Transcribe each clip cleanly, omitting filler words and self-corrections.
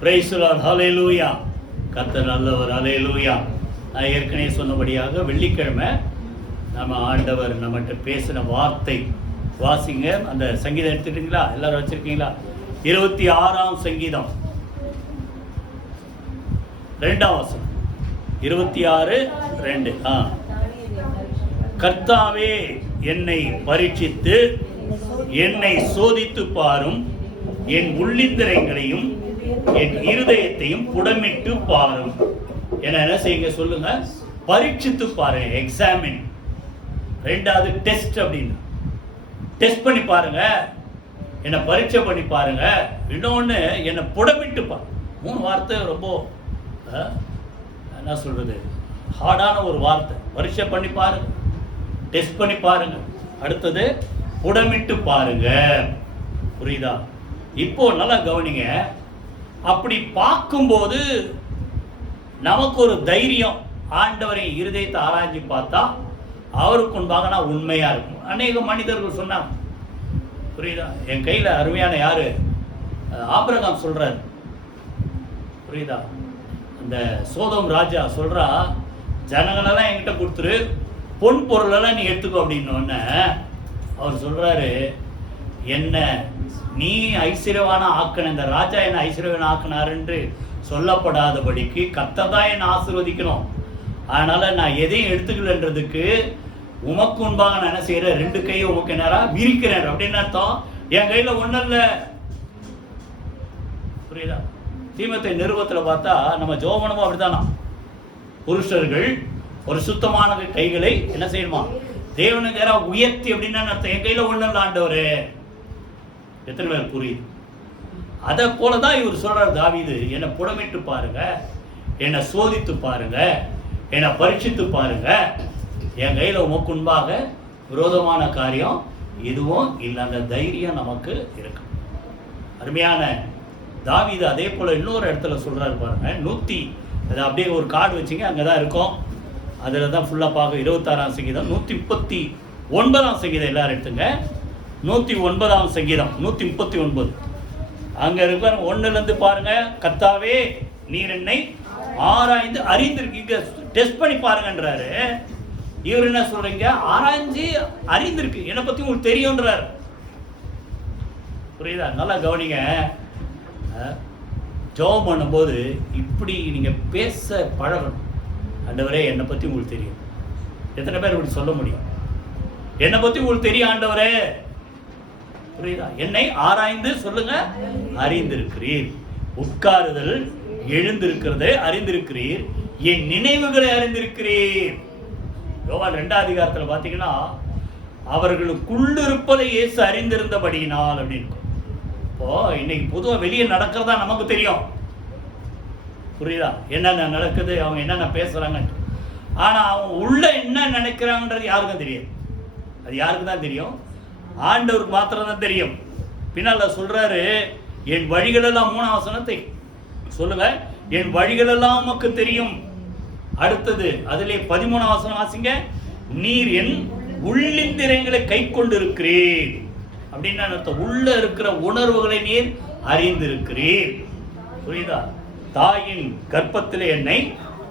Praise the Lord, ஹல்லேலூயா. கர்த்தர் நல்லவர், ஹல்லேலூயா. நான் ஏற்கனவே சொன்னபடியாக வெள்ளிக்கிழமை நம்ம ஆண்டவர் நம்மகிட்ட பேசின வார்த்தை வாசிங்க. அந்த சங்கீதம் எடுத்துட்டீங்களா? எல்லாரும் வச்சிருக்கீங்களா? 26ஆம் சங்கீதம் 2ஆம் வசனம். 26:2. கர்த்தாவே என்னை பரீட்சித்து என்னை சோதித்து பாரும், என் உள்ளிந்திரங்களையும் என் இருதயத்தையும் புடமிட்டு பாரும். என்ன செய்யுங்க சொல்லுங்க? பரீட்சித்து பாருங்க, எக்ஸாமின். ரெண்டாவது டெஸ்ட் அப்படின்னு டெஸ்ட் பண்ணி பாருங்க, என்னை பரீட்சை பண்ணி பாருங்க. இன்னொன்று என்னை புடமிட்டு பாருங்க. 3 வார்த்தை ரொம்ப என்ன சொல்றது, ஹார்டான ஒரு வார்த்தை. பரீட்சை பண்ணி பாருங்க, டெஸ்ட் பண்ணி பாருங்க, அடுத்தது புடமிட்டு பாருங்க. புரியுதா? இப்போ நல்லா கவனிங்க. அப்படி பார்க்கும்போது நமக்கு ஒரு தைரியம். ஆண்டவரை இருதயத்தை ஆராய்ச்சி பார்த்தா அவருக்கு முன்பாக நான் உண்மையா இருக்கும். அநேக மனிதர்கள் சொன்னாங்க. புரியுதா? என் கையில் அருமையான யாரு, ஆபிரகாம் சொல்றாரு. புரியுதா? அந்த சோதோம் ராஜா சொல்றா, ஜனங்களெல்லாம் என்கிட்ட கொடுத்துரு, பொன் பொருளெல்லாம் நீ எடுத்துக்கோ அப்படின்னோடனே அவர் சொல்றாரு, என்ன நீ ஐஸ்வர்யவான ஆக்கின, இந்த ராஜா என்ன ஐஸ்வர்யவான ஆக்கினார் என்று சொல்லப்படாதபடிக்கு கர்த்தர் தான் என்னை ஆசீர்வதிக்கணும். அதனால நான் எதையும் எடுத்துக்கலன்றதுக்கு உமக்கு முன்பாக நான் என்ன செய்யறேன், 2 கையை உமக்கு நேரா விரிக்கிறேன் அப்படின்னு அர்த்தம். என் கையில ஒன்றும் இல்லை. புரியுதா? தீமோத்தேயு நிருபத்தில் பார்த்தா நம்ம ஜோமனமும் அப்படித்தானா, புருஷர்கள் ஒரு சுத்தமான கைகளை என்ன செய்யணுமா, தேவனுக்கு யாராவது உயர்த்தி அப்படின்னு அர்த்தம். என் கையில ஒன்றும் இல்லை ஆண்டவரே. எத்தனை பேர் புரியுது? அதை போலதான் இவர் சொல்றாரு தாவீது, என்னை புடமிட்டு பாருங்க, என்னை சோதித்து பாருங்க, என்னை பரீட்சித்து பாருங்க. என் கையில உமக்கு முன்பாக விரோதமான காரியம் எதுவும் இல்லை. அந்த தைரியம் நமக்கு இருக்கு. அருமையான தாவீது அதே போல இன்னொரு இடத்துல சொல்றாரு பாருங்க. 100 அது அப்படியே ஒரு கார்டு வச்சுங்க, அங்கதான் இருக்கும். அதுல தான் ஃபுல்லா பார்க்க. 26ஆம் சங்கீதம் 139ஆம் சங்கீதம் எல்லாரும் எடுத்துங்க. 109ஆம் சங்கீதம் 139 அங்க இருக்க 1லேருந்து பாருங்க. கர்த்தாவே நீர் என்னை ஆராய்ந்து அறிந்திருக்கீங்க, டெஸ்ட் பண்ணி பாருங்கன்றாரு. இவர் என்ன சொல்றீங்க, ஆராய்ஞ்சு அறிந்திருக்கு, என்னை பத்தி உங்களுக்கு தெரியும்ன்றாரு. புரியுதா? நல்லா கவனிங்க. ஜெபம் பண்ணும்போது இப்படி நீங்க பேச பழகணும். ஆண்டவரே என்னை பத்தி உங்களுக்கு தெரியும். எத்தனை பேர் இப்படி சொல்ல முடியும்? என்னை பத்தி உங்களுக்கு தெரியும் ஆண்டவரே. புரியுதா? என்னை ஆராய்ந்து சொல்லுங்க, அறிந்திருக்கிறீர். உட்காருதல் எழுந்திருக்கிறதை அறிந்திருக்கிறீர், என் நினைவுகளை அறிந்திருக்கிறீர். யோவான் 2ஆம் அதிகாரத்தில் பார்த்தீங்கன்னா, அவர்களுக்குள்ளிருப்பதை இயேசு அறிந்திருந்தபடியினால் அப்படின்னு. இப்போ இன்னைக்கு பொதுவாக வெளியே நடக்கிறதா நமக்கு தெரியும். புரியுதா? என்னென்ன நடக்குது, அவங்க என்னென்ன பேசுறாங்க. ஆனா அவங்க உள்ள என்ன நினைக்கிறாங்கன்றது யாருக்கும் தெரியாது. அது யாருக்கு தான் தெரியும்? ஆண்டவருக்கு மாத்திரம் தான் தெரியும். பின்னால சொல்றாரு, என் வழிகளெல்லாம் 3ஆம் வசனத்தை சொல்லுங்க, என் வழிகளெல்லாம் உமக்கு தெரியும். அடுத்தது அதிலே 13ஆம் வசனம் வாசிங்க. நீர் என் உள்ளிந்திரங்களை கை கொண்டு இருக்கிறீர் அப்படின்னு அர்த்தம். உள்ள இருக்கிற உணர்வுகளை நீர் அறிந்திருக்கிறீர். புரியுதா? தாயின் கர்ப்பத்திலே என்னை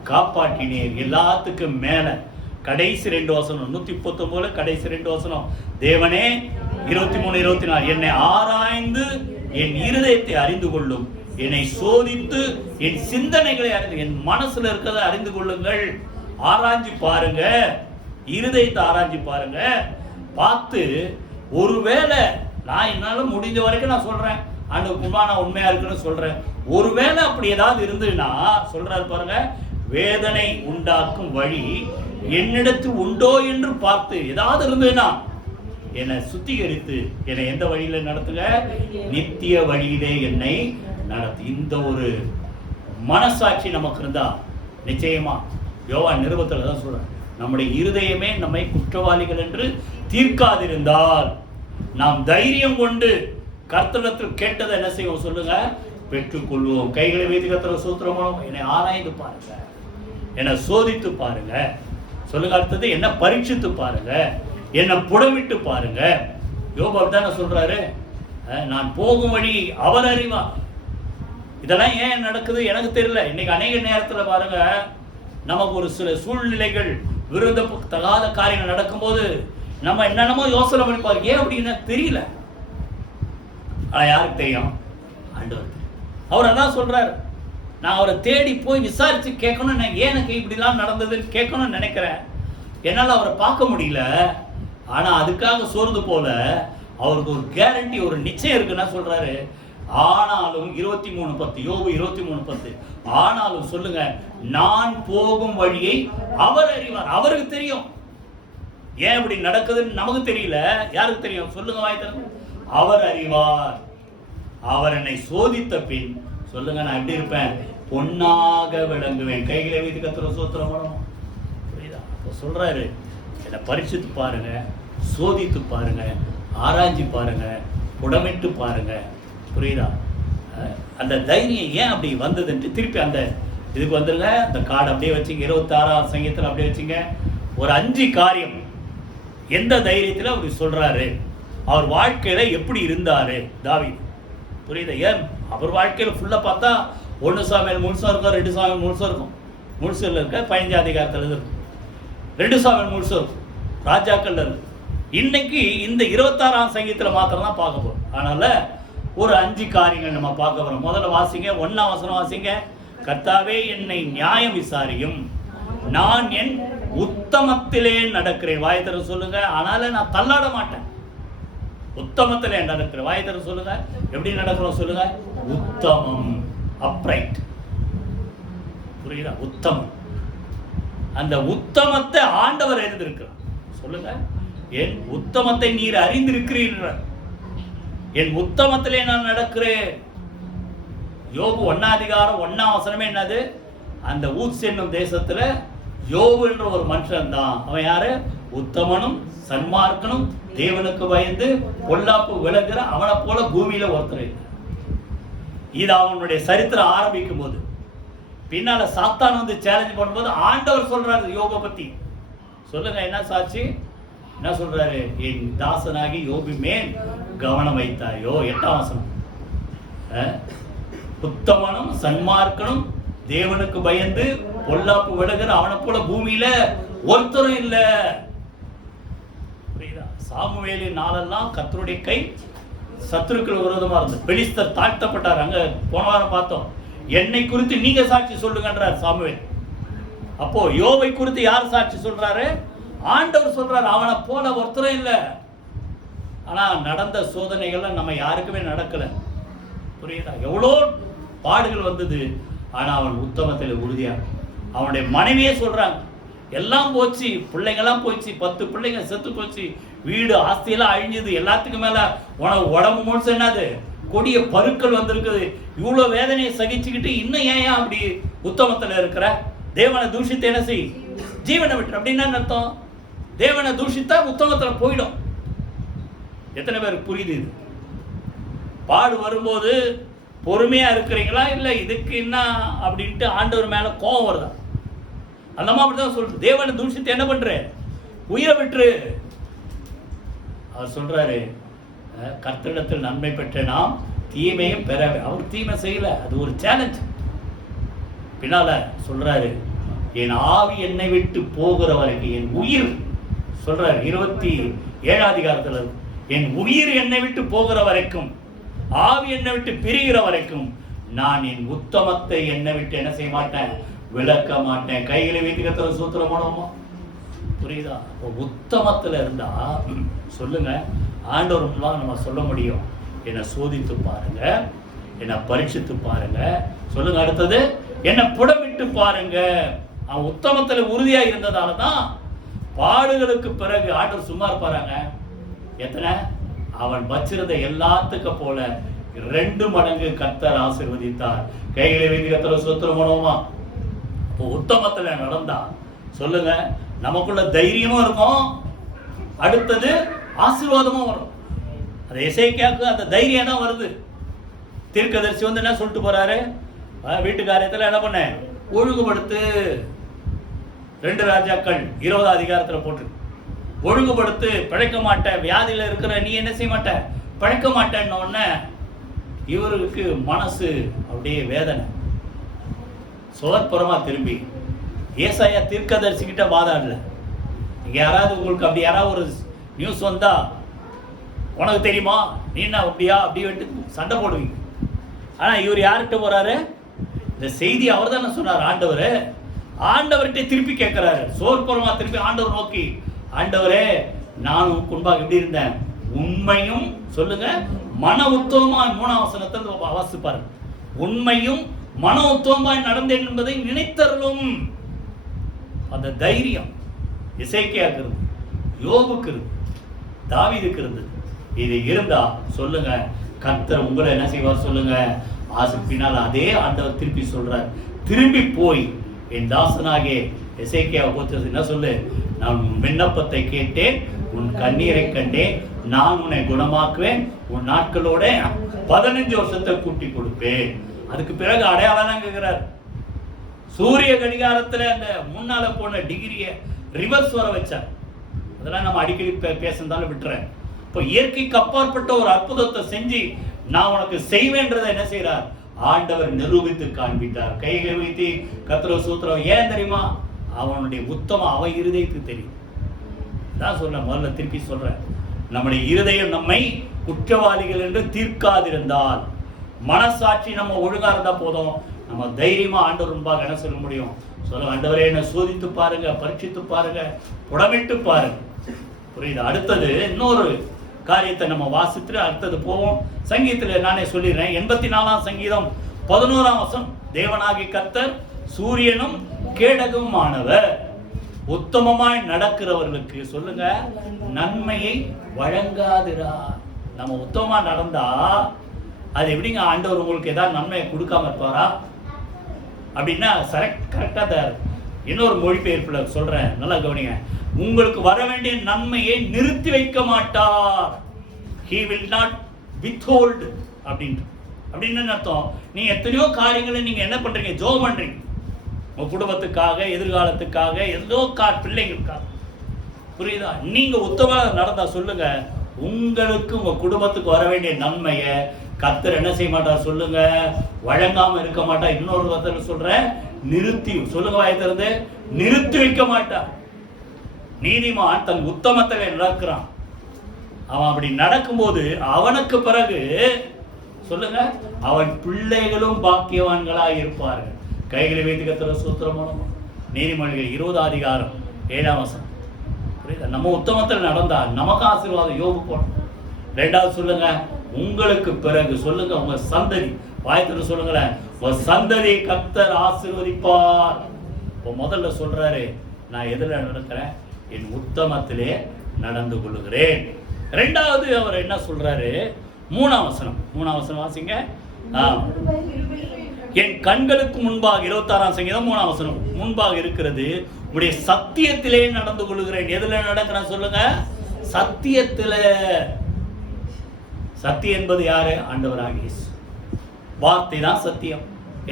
காப்பாற்றினீர். எல்லாத்துக்கும் மேல கடைசி 2 வசனம் 139 கடைசி 2 வசனம், தேவனே 23, 24 என்னை ஆராய்ந்து என் இருதயத்தை அறிந்து கொள்ளும், என்னை சோதித்து என் சிந்தனைகளை அறிந்து, என் மனசுல இருக்கிறத அறிந்து கொள்ளுங்கள். ஆராய்ச்சி பாருங்க, இருதயத்தை ஆராய்ச்சி பாருங்க. பார்த்து ஒருவேளை நான் என்னால முடிஞ்ச வரைக்கும் நான் சொல்றேன், ஆண்டவருக்கு முன்பாக நான் உண்மையா இருக்குன்னு சொல்றேன். ஒருவேளை அப்படி ஏதாவது இருந்துன்னா சொல்றாரு பாருங்க, வேதனை உண்டாக்கும் வழி என்னிடத்தில் உண்டோ என்று பார்த்து ஏதாவது இருந்ததுன்னா என்னை சுத்திகரித்து என்னை எந்த வழியில நடத்துங்க, நித்திய வழியிலே என்னை நடத்து. இந்த ஒரு மனசாட்சி நமக்கு இருந்தா நிச்சயமா யோவான் நிருபத்தில் தான் சொல்றேன், நம்முடைய இருதயமே நம்மை குற்றவாளிகள் என்று தீர்க்காதிருந்தால் நாம் தைரியம் கொண்டு கர்த்தரிடத்தில் கேட்டதை என்ன செய்வோம் சொல்லுங்க, பெற்றுக்கொள்வோம். கைகளை வைத்து கர்த்தரை சூத்திரமோ, என்னை ஆராய்ந்து பாருங்க, என்னை சோதித்து பாருங்க சொல்லுங்க. அடுத்தது என்ன பரீட்சித்து பாருங்க, என்னை புடமிட்டு பாருங்க. யோபு அப்படித்தானே சொல்றாரு, நான் போகும் வழி அவர் அறிவார். இதெல்லாம் ஏன் நடக்குது எனக்கு தெரியல. இன்னைக்கு அநேக நேரத்தில் பாருங்க, நமக்கு ஒரு சில சூழ்நிலைகள் விருந்த தகாத காரியங்கள் நடக்கும்போது நம்ம என்னென்னமோ யோசனை பண்ணி பாருங்க, ஏன் அப்படின்னு தெரியல. ஆனால் யாருக்கு தெரியும்? ஆண்டவர். அவர் அதான் சொல்றாரு, நான் அவரை தேடி போய் விசாரிச்சு கேட்கணும், ஏன் எனக்கு இப்படிலாம் நடந்ததுன்னு கேட்கணும்னு நினைக்கிறேன். என்னால் அவரை பார்க்க முடியல, ஆனால் அதுக்காக சோர்ந்து போல அவருக்கு ஒரு கேரண்டி, ஒரு நிச்சயம் இருக்குன்னா சொல்றாரு. ஆனாலும் 23:10, யோபு 23:10, ஆனாலும் சொல்லுங்க, நான் போகும் வழியை அவர் அறிவார். அவருக்கு தெரியும். ஏன் இப்படி நடக்குதுன்னு நமக்கு தெரியல, யாருக்கு தெரியும்? சொல்லுங்க வாய்த்தரங்க. அவர் அறிவார். அவர் என்னை சோதித்த பின் சொல்லுங்க, நான் எப்படி இருப்பேன்? பொன்னாக விளங்குவேன். கைகளை வைத்து கத்துற சோத்திரம் பண்ணணும். புரியுதா? சொல்றாரு, என்னை பரிசுத்து பாருங்க, சோதித்து பாருங்க, ஆராய்ச்சி பாருங்க, புடமிட்டு பாருங்க. புரியுதா? அந்த தைரியம் ஏன் அப்படி வந்ததுன்ட்டு திருப்பி அந்த இதுக்கு வந்துருங்க. அந்த கார்டு அப்படியே வச்சுங்க, 26ஆம் சங்கீதத்தில் அப்படியே வச்சுங்க. ஒரு 5 காரியம் எந்த தைரியத்தில் அப்படி சொல்றாரு, அவர் வாழ்க்கையில எப்படி இருந்தாரு தாவீது. புரியுதா? ஏன் அவர் வாழ்க்கையில் ஃபுல்லாக பார்த்தா 1 சாமுவேல் முழுசாக இருக்கும், 2 சாமுவேல் முழுசாக இருக்கும். முழுசில் இருக்க 15 அதிகாரத்தில் இருக்கும், 2 சாமுவேல் முழுசாக இருக்கும், ராஜாக்கள் இருக்கு. இன்னைக்கு இந்த 26ஆம் சங்கீதத்தில் மாத்திரம் தான் பார்க்க போகிறோம். அதனால ஒரு 5 காரியங்கள் நம்ம பார்க்க போகிறோம். முதல்ல வாசிங்க, 1ஆம் வசனம் வாசிங்க. கர்த்தாவே என்னை நியாயம் விசாரியும், நான் என் உத்தமத்திலே நடக்கிறேன். வாயத்தர சொல்லுங்க. ஆனால நான் தள்ளாட மாட்டேன். உத்தமத்திலே நடக்கிறேன். வாயத்தர சொல்லுங்க. எப்படி நடக்கிறோம் சொல்லுங்க? உத்தமம், அப்ரைட். புரியுதா? உத்தமம். அந்த உத்தமத்தை ஆண்டவர் அறிந்திருக்கிறார். சொல்லுங்க, என் உத்தமத்தை நீர் அறிந்திருக்கிறீர்கள். என் உத்தமத்திலே நான் நடக்கிறேன். யோபு 1ஆம் அதிகாரம் 1ஆம் வசனமே என்னது? அந்த ஊத்ஸ் என்னும் தேசத்துல யோபு என்ற ஒரு மனுஷன் தான். அவன் யாரு? உத்தமனும் சன்மார்க்கனும் தேவனுக்கு பயந்து பொல்லாப்பு விலகுற அவனை போல பூமியில ஒருத்தர் இல்லை. இது அவனுடைய சரித்திரம் ஆரம்பிக்கும் போது. பின்னால சாத்தான் வந்து சேலஞ்ச் பண்ணும்போது ஆண்டவர் சொல்றாரு யோபை பத்தி. சொல்லுங்க, என்ன சாட்சி? என்ன சொல்றாரு? என் தாசனாகி யோபி மேல் கவனம் வைத்தாயோ. 8ஆம் வசனம். உத்தமனும் சன்மார்க்கனும் தேவனுக்கு பயந்து பொல்லாப்பு விலகுற அவனை போல பூமியில ஒருத்தரும் இல்ல. புரியுதா? சாமுவேலின் நாளெல்லாம் கர்த்தருடைய கை சத்துருக்கள் விரோதமா இருந்தது. பெலிஸ்தர் தாழ்த்தப்பட்டார். அங்க போன வாரம் பார்த்தோம். என்னை குறித்து நீங்க சாட்சி சொல்லுங்கன்றார் சாமுவேல். அப்போ யோபை குறித்து யார் சாட்சி சொல்றாரு? ஆண்டவர் சொல்றாரு, அவனை போல ஒருத்தரும் இல்லை. ஆனா நடந்த சோதனைகள்லாம் நம்ம யாருக்குமே நடக்கல. புரியுதா? எவ்வளோ பாடுகள் வந்தது. ஆனா அவன் உத்தமத்தில் உறுதியா. அவனுடைய மனைவியே சொல்றாங்க, எல்லாம் போச்சு, பிள்ளைங்கெல்லாம் போச்சு, 10 பிள்ளைங்க செத்து போச்சு, வீடு ஆஸ்தியெல்லாம் அழிஞ்சது, எல்லாத்துக்கும் மேல உனக்கு உடம்பு முழுசு என்னது கொடிய பருக்கள் வந்திருக்குது. இவ்வளோ வேதனையை சகிச்சுக்கிட்டு இன்னும் ஏன் அப்படி உத்தமத்தில் இருக்கிற? தேவனை தூஷித்து என்ன செய்? ஜீவனை விட்டு. அப்படின்னா அர்த்தம், தேவனை தூஷித்தா உத்தமத்தில் போயிடும். எத்தனை பேருக்கு புரியுது? இது பாடு வரும்போது பொறுமையா இருக்கிறீங்களா, இல்லை இதுக்கு என்ன அப்படின்ட்டு ஆண்டவர் மேல கோபம் வருதா? அந்த மாதிரி அப்படிதான் சொல்றது. தேவனை தூஷித்து என்ன பண்ற? உயிரை விட்டுரு. அவர் சொல்றாரு, கர்த்தரிடத்தில் நன்மை பெற்ற நாம் தீமையும் பெற. அவர் தீமை செய்யல, அது ஒரு சேலஞ்ச். பின்னால சொல்றாரு, என் ஆவி என்னை விட்டு போகிற வரைக்கும், என் உயிர் சொல்றாரு 27ஆம் அதிகாரத்தில், என் உயிர் என்னை விட்டு போகிற வரைக்கும், ஆவி என்னை விட்டு பிரிகிற வரைக்கும் நான் என் உத்தமத்தை என்னை விட்டு என்ன செய்ய மாட்டேன்? விளக்க மாட்டேன். கைகளை வைத்துக்கிற சூத்திரம் போனோமா? புரியுதா? உத்தமத்தில் இருந்தா சொல்லுங்க, ஆண்டவருலாம் நம்ம சொல்ல முடியும், என்னை சோதித்து பாருங்க, என்னை பரீட்சித்து பாருங்க. சொல்லுங்க அடுத்தது, என்னை புடமிட்டு பாருங்க. அவன் உத்தமத்தில் உறுதியா இருந்ததால தான் பாடுகளுக்கு பிறகு ஆண்டவர் சும்மா இருப்பாராங்க. எத்தனை? அவன் வச்சிருந்த எல்லாத்துக்கு போல 2 மடங்கு கர்த்தர் ஆசீர்வதித்தார். கைகளை வைத்து கர்த்தர் சோத்திரம் பண்ணுவோமா? இப்போ உத்தமத்தில் நடந்தா சொல்லுங்க, நமக்குள்ள தைரியமும் இருக்கும், அடுத்தது ஆசீர்வாதமும் வரும். அது எசேக்கியாவுக்கு அந்த தைரியம் தான் வருது. தீர்க்கதரிசி வந்து என்ன சொல்லிட்டு போறாரு? வீட்டு காரியத்தில் என்ன பண்ண? ஒழுங்குபடுத்து. 2 ராஜாக்கள் 20ஆம் அதிகாரத்தில் போட்டு ஒழுங்குபடுத்து. பிழைக்க மாட்டேன், வியாதியில் இருக்கிற நீ என்ன செய்ய மாட்ட? பிழைக்க மாட்டேன்னு உடனே இவருக்கு மனசு அப்படியே வேதனை. சோர்புறமா திரும்பி ஏசாயா தீர்க்கதரிசிக்கிட்ட வாதாடல. நீங்க யாராவது உங்களுக்கு அப்படி யாராவது ஒரு நியூஸ் வந்தா, உனக்கு தெரியுமா, நீ என்ன அப்படியா அப்படி வந்து சண்டை போடுவீங்க. ஆனா இவர் யார்கிட்ட போறாரு? இந்த செய்தி அவர் தானே சொன்னார். ஆண்டவர்கிட்ட திருப்பி கேட்கிறாரு. சோர்புறமா திருப்பி ஆண்டவர் நோக்கி, ஆண்டவரே நானும் முன்பாக எப்படி இருந்தேன், உண்மையும் சொல்லுங்க மன உத்தவமாய், 3ஆம் வசனத்தை வாசிப்பாரு, உண்மையும் மன உத்தவமாய் நடந்தேன் என்பதை நினைத்தருளும். அந்த தைரியம் எசேக்கியாவுக்கு இருந்து, யோபுக்கு இருந்து, தாவீதுக்கு இருந்தது. இது இருந்தா சொல்லுங்க, கர்த்தர் உங்களை என்ன செய்வார் சொல்லுங்க. பின்னால் அதே ஆண்டவர் திருப்பி சொல்றார், திரும்பி போய் என் தாசனாகிய எசேக்கியாவை போச்சு என்ன சொல்லு, நான் உன் விண்ணப்பத்தை கேட்டேன், உன் கண்ணீரை கண்டேன், நான் உன்னை குணமாக்குவேன், உன் நாட்களோட 15 வருஷத்தை கூட்டி கொடுப்பேன். அதுக்கு பிறகு அடையாளம் கேட்கிறார். சூரிய கடிகாரத்துல அந்த முன்னால போன டிகிரியை ரிவர்ஸ் வர வச்சார். அதெல்லாம் நம்ம அடிக்கடி பேசுறதாலும் விட்டுறேன். இப்போ இயற்கைக்கு அப்பாற்பட்ட ஒரு அற்புதத்தை செஞ்சு நான் உனக்கு செய்வேன்றதை என்ன செய்யறார் ஆண்டவர் நிரூபித்து காண்பித்தார். கைகளை வைத்து கத்திர சூத்திரம். ஏன் தெரியுமா? அவனுடைய உத்தமம் அவன் இருதயத்துக்கு தெரியும். தான் சொல்ல முதல்ல திருப்பி சொல்றேன், நம்முடைய இருதயம் நம்மை குற்றவாளிகள் என்று தீர்க்காதிருந்தால், மனசாட்சி நம்ம ஒழுங்கா இருந்தா போதும், நம்ம தைரியமா ஆண்டவர் முன்பாக என்ன சொல்ல முடியும். சொல்ல, ஆண்டவரே என்ன சோதித்து பாருங்க, பரீட்சித்து பாருங்க, புடமிட்டு பாருங்க. புரியுது? அடுத்தது இன்னொரு காரியத்தை நம்ம வாசித்து அடுத்தது போவோம். சங்கீதத்தில் நானே சொல்லிடுறேன். 84ஆம் சங்கீதம் 11ஆம் வசனம், தேவனாகி கர்த்தர் சூரியனும் கேடகமானவர், உத்தமமாய் நடக்கிறவர்களுக்கு சொல்லுங்க நன்மையை வழங்காதிரார். நம்ம உத்தமமா நடந்தா அது எப்படிங்க ஆண்டவர் உங்களுக்கு ஏதாவது நன்மையை கொடுக்காம இருப்பாரா? அப்படின்னா கரெக்டா தான். இன்னொரு மொழிபெயர்ப்புல சொல்றேன், நல்லா கவனிங்க. உங்களுக்கு வர வேண்டிய நன்மையை நிறுத்தி வைக்க மாட்டார். He will not withhold அப்படின்னு அர்த்தம். நீங்க எத்தனையோ காரியங்களை நீங்க என்ன பண்றீங்க, ஜெபம் பண்றீங்க, உங்க குடும்பத்துக்காக, எதிர்காலத்துக்காக, ஏதோ பிள்ளைங்களுக்காக. புரியுதா? நீங்க உத்தமமா நடந்தா சொல்லுங்க, உங்களுக்கு உங்க குடும்பத்துக்கு வர வேண்டிய நன்மையை கர்த்தர் என்ன செய்ய மாட்டார் சொல்லுங்க, வழங்காம இருக்க மாட்டார். இன்னொரு வார்த்தை சொல்றேன், நிறுத்தி சொல்லுங்க, வாய்த்திருந்து நிறுத்தி வைக்க மாட்டார். நீதிமான் தன் உத்தமத்தை நடக்கிறான். அவன் அப்படி நடக்கும்போது அவனுக்கு பிறகு சொல்லுங்க, அவன் பிள்ளைகளும் பாக்கியவான்களா இருப்பார்கள். கைகளை வைத்து கர்த்தர் சூத்திரம் மூலமா. நீதிமொழிகள் 20ஆம் அதிகாரம் 7ஆம் வசனம். புரியுதா? நம்ம உத்தமத்தில் நடந்தா நமக்கு ஆசீர்வாதம். யோபு போனோம். 2வது சொல்லுங்க, உங்களுக்கு பிறகு சொல்லுங்க உங்க சந்ததி, வாய்த்து சொல்லுங்களேன், உங்க சந்ததி கர்த்தர் ஆசீர்வதிப்பார். இப்போ முதல்ல சொல்றாரு, நான் எதுல நடக்கிறேன், என் உத்தமத்திலே நடந்து கொள்ளுகிறேன். 2வது அவர் என்ன சொல்றாரு, 3ஆம் வசனம் வாசிங்க. என் கண்களுக்கு முன்பாக 26ஆம் சங்கீதம் 3ஆம் வசனம் முன்பாக இருக்கிறது, உடைய சத்தியத்திலே நடந்து கொள்ளுகிறேன். எதுல நடக்கிறேன் சொல்லுங்க, சத்தியத்தில. சத்தியம் என்பது யாரு? ஆண்டவராகிய இயேசு. வார்த்தை தான் சத்தியம்.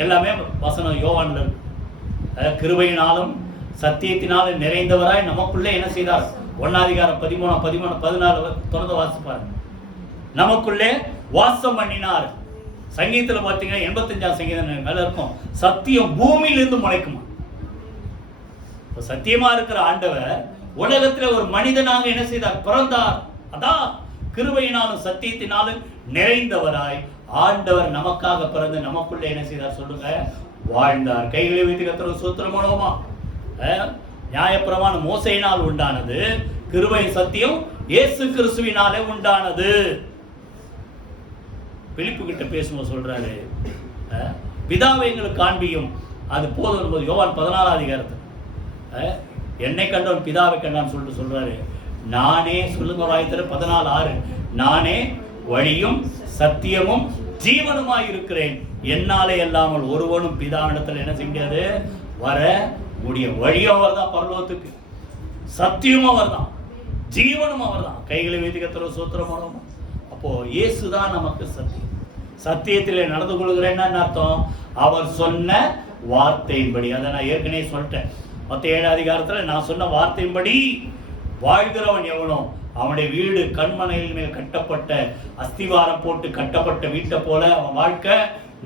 எல்லாமே வசனம் யோவான்ல இருக்கு. கிருபையினாலும் சத்தியத்தினாலும் நிறைந்தவராய் நமக்குள்ளே என்ன செய்தார்? 1ஆம் அதிகாரம் 13, 14 தொடர்ந்து வாசிப்பார். நமக்குள்ளே வாசம் பண்ணினார். சங்கீதத்தில் பார்த்தீங்கன்னா 85ஆம் சங்கீதம் மேல இருக்கும், சத்தியம் பூமியிலிருந்து முளைக்குமா. சத்தியமா இருக்கிற ஆண்டவர் உலகத்துல ஒரு மனிதனாக என்ன செய்தார்? பிறந்தார். அதான் கிருபையினாலும் சத்தியத்தினாலும் நிறைந்தவராய் ஆண்டவர் நமக்காக பிறந்து நமக்குள்ள என்ன செய்தார் சொல்லுங்க, வாழ்ந்தார். கைகளை வைத்து கர்த்தர் சூத்திரம் மூலமா. நியாயப்பிரமாணம் மோசையினால் உண்டானது, கிருபை சத்தியம் இயேசு கிறிஸ்துவினாலே உண்டானது. பிலிப்பு கிட்ட பேசும்போது சொல்றாரு, பிதாவை எங்களுக்கு காண்பியும் அது போதும் என்பது யோவான் 14ஆம் அதிகாரத்தில். என்னை கண்டவன் பிதாவை கண்டான்னு சொல்லிட்டு சொல்றாரு. நானே சொல்லுங்க வாய்த்தர 14:6, நானே வழியும் சத்தியமும் ஜீவனுமாய் இருக்கிறேன், என்னாலே இல்லாமல் ஒருவனும் பிதாவிடத்தில் என்ன செய்ய முடியாது, வர முடிய. வழியும் அவர் தான் பரலோகத்துக்கு, சத்தியமும் அவர் தான், ஜீவனும் அவர் தான். கைகளை வைத்து கர்த்தர் சூத்திரம் மூலமா. அப்போ இயேசுதான் நமக்கு சத்தியம். சத்தியத்திலே நடந்து கொள்கிறேன்னா அர்த்தம், அவர் சொன்ன வார்த்தையின்படி. அதை நான் ஏற்கனவே சொல்லிட்டேன். 7ஆம் அதிகாரத்தில் நான் சொன்ன வார்த்தையின்படி வாழ்கிறவன் எவனோ அவனுடைய வீடு கண்மனையில் மேல் கட்டப்பட்ட அஸ்திவாரம் போட்டு கட்டப்பட்ட வீட்டை போல அவன் வாழ்க்கை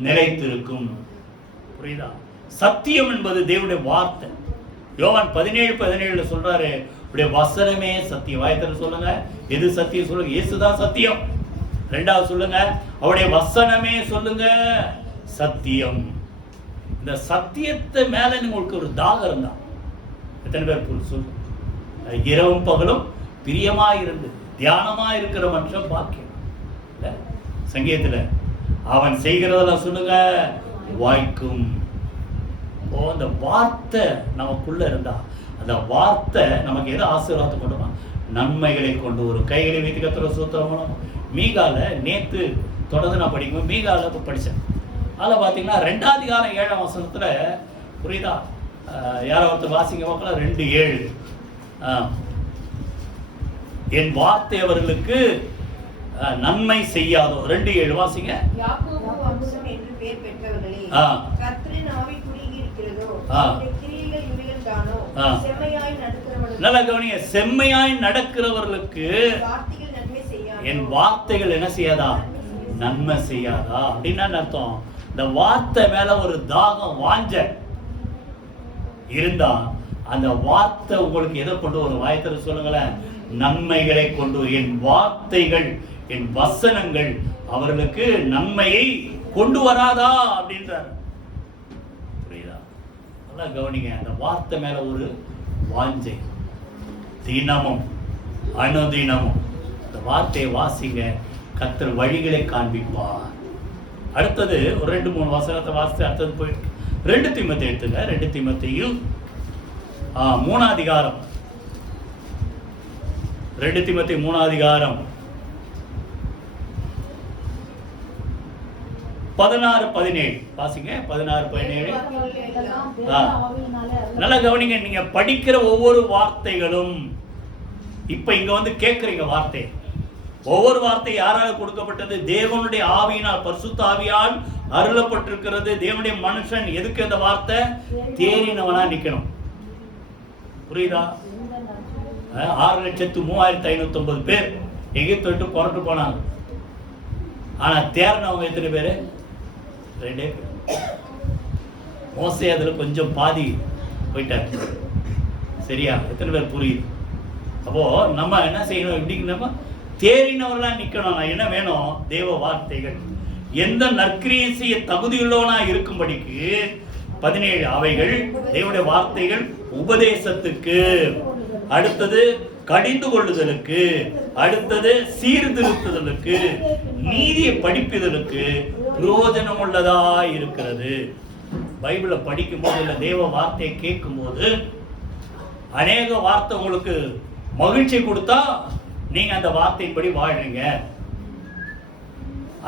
நிலைத்திருக்கும். புரியுதா? சத்தியம் என்பது தேவனுடைய வார்த்தை. யோவான் 17:17 சொல்றாரு, உடைய வசனமே சத்தியம். வாயத்தில சொல்லுங்க, எது சத்தியம் சொல்லுங்க. இயேசுதான் சத்தியம். ரெண்டாவது சொல்லுங்க, அவருடைய வசனமே சொல்லுங்க சத்தியம். இந்த சத்தியத்தை மேல உங்களுக்கு ஒரு தாகம் இருந்தா எத்தனை பேர் சொல்லு, இரவும் பகலும் பிரியமா இருந்து தியானமா இருக்கிற மனுஷன் பாக்கியம். சங்கீதத்துல அவன் செய்கிறதெல்லாம் சொல்லுங்க வாய்க்கும். அந்த வார்த்தை நமக்குள்ள இருந்தா அந்த வார்த்தை நமக்கு எதை ஆசீர்வாதம் கொண்டுமா? நன்மைகளை கொண்டு வரும். கைகளை வைத்து கத்துற சூத்திரம். மீகால நேத்து தொடர்ந்து நான் படிக்கும்போது மீகால படித்தேன். அதில் பார்த்தீங்கன்னா 2 அதிகாரம் 7ஆம் வசனத்துல, புரியுதா? யாரோ ஒருத்தர் வாசிங்க பார்க்கலாம். 2:7 என் வார்த்தை அவர்களுக்கு நன்மை செய்யாதோ. 2:7 வாசிங்க. நல்ல கவனிங்க, செம்மையாய் நடக்கிறவர்களுக்கு என் வார்த்தைகள் என்ன செய்யாதா? நன்மை செய்யாதா? அப்படின்னா அர்த்தம், இந்த வார்த்தை மேல ஒரு தாகம் வாஞ்ச இருந்தா அந்த வார்த்தை உங்களுக்கு எதை கொண்டு வரும்? வாயத்தில சொல்லுங்களேன், நன்மைகளை கொண்டு. என் வார்த்தைகள், என் வசனங்கள் அவர்களுக்கு நன்மையை கொண்டு வராதா அப்படின்றார். புரியுதா? நல்லா கவனிங்க, அந்த வார்த்தை மேல ஒரு வாஞ்சை, தினமும் அனுதினமும் அந்த வார்த்தையை வாசிங்க. கர்த்தர் வழிகளை காண்பிப்பார். அடுத்தது ஒரு 2-3 வசனத்தை வாசித்து அடுத்தது போயிட்டு 2 தீமோத்தேயு எடுத்துங்க. 2 தீமோத்தேயு 3ஆம் அதிகாரம். 2 தீமோத்தேயு 3ஆம் அதிகாரம் 16-17 வாசிங்க. 16-17 நல்லா கவனிங்க. நீங்க படிக்கிற ஒவ்வொரு வார்த்தைகளும் இப்ப இங்க வந்து கேட்குறீங்க வார்த்தை. ஒவ்வொரு வார்த்தை யாரால் கொடுக்கப்பட்டது? தேவனுடைய ஆவியினால், பரிசுத்த ஆவியால் அருளப்பட்டிருக்கிறது. தேவனுடைய மனுஷன் எதுக்கு அந்த வார்த்தை? தேறினவனா நிக்கணும். புரியுதா? 6,35,900 பேர் எகிப்தை விட்டு புறட்டு போனாங்க. ஆனா தேறினவங்க எத்தனை பேரு? 2 பேர். மோசே அதுல கொஞ்சம் பாதி போயிட்டாரு. சரியா? எத்தனை பேர் புரியுது? அப்போ நம்ம என்ன செய்யணும்? எப்படி நம்ம தேறினவர்களா நிக்கணும். என்ன வேணும்? தேவ வார்த்தைகள். எந்த நற்கிரியை செய்ய தகுதியுள்ளவனா இருக்கும்படிக்கு 17 அவைகள் தேவனுடைய வார்த்தைகள் உபதேசத்துக்கு, அடுத்தது கடிந்து கொள்ளுதலுக்கு, அடுத்தது சீர்திருத்துதலுக்கு, நீதியை படிப்புதலுக்கு பிரயோஜனம் உள்ளதா இருக்கிறது. பைபிளை படிக்கும் போது இல்ல தேவ வார்த்தையை கேட்கும் போது அநேக வார்த்தை உங்களுக்கு மகிழ்ச்சி கொடுத்தா நீங்க அந்த வார்த்தையின்படி வாழ்றீங்க.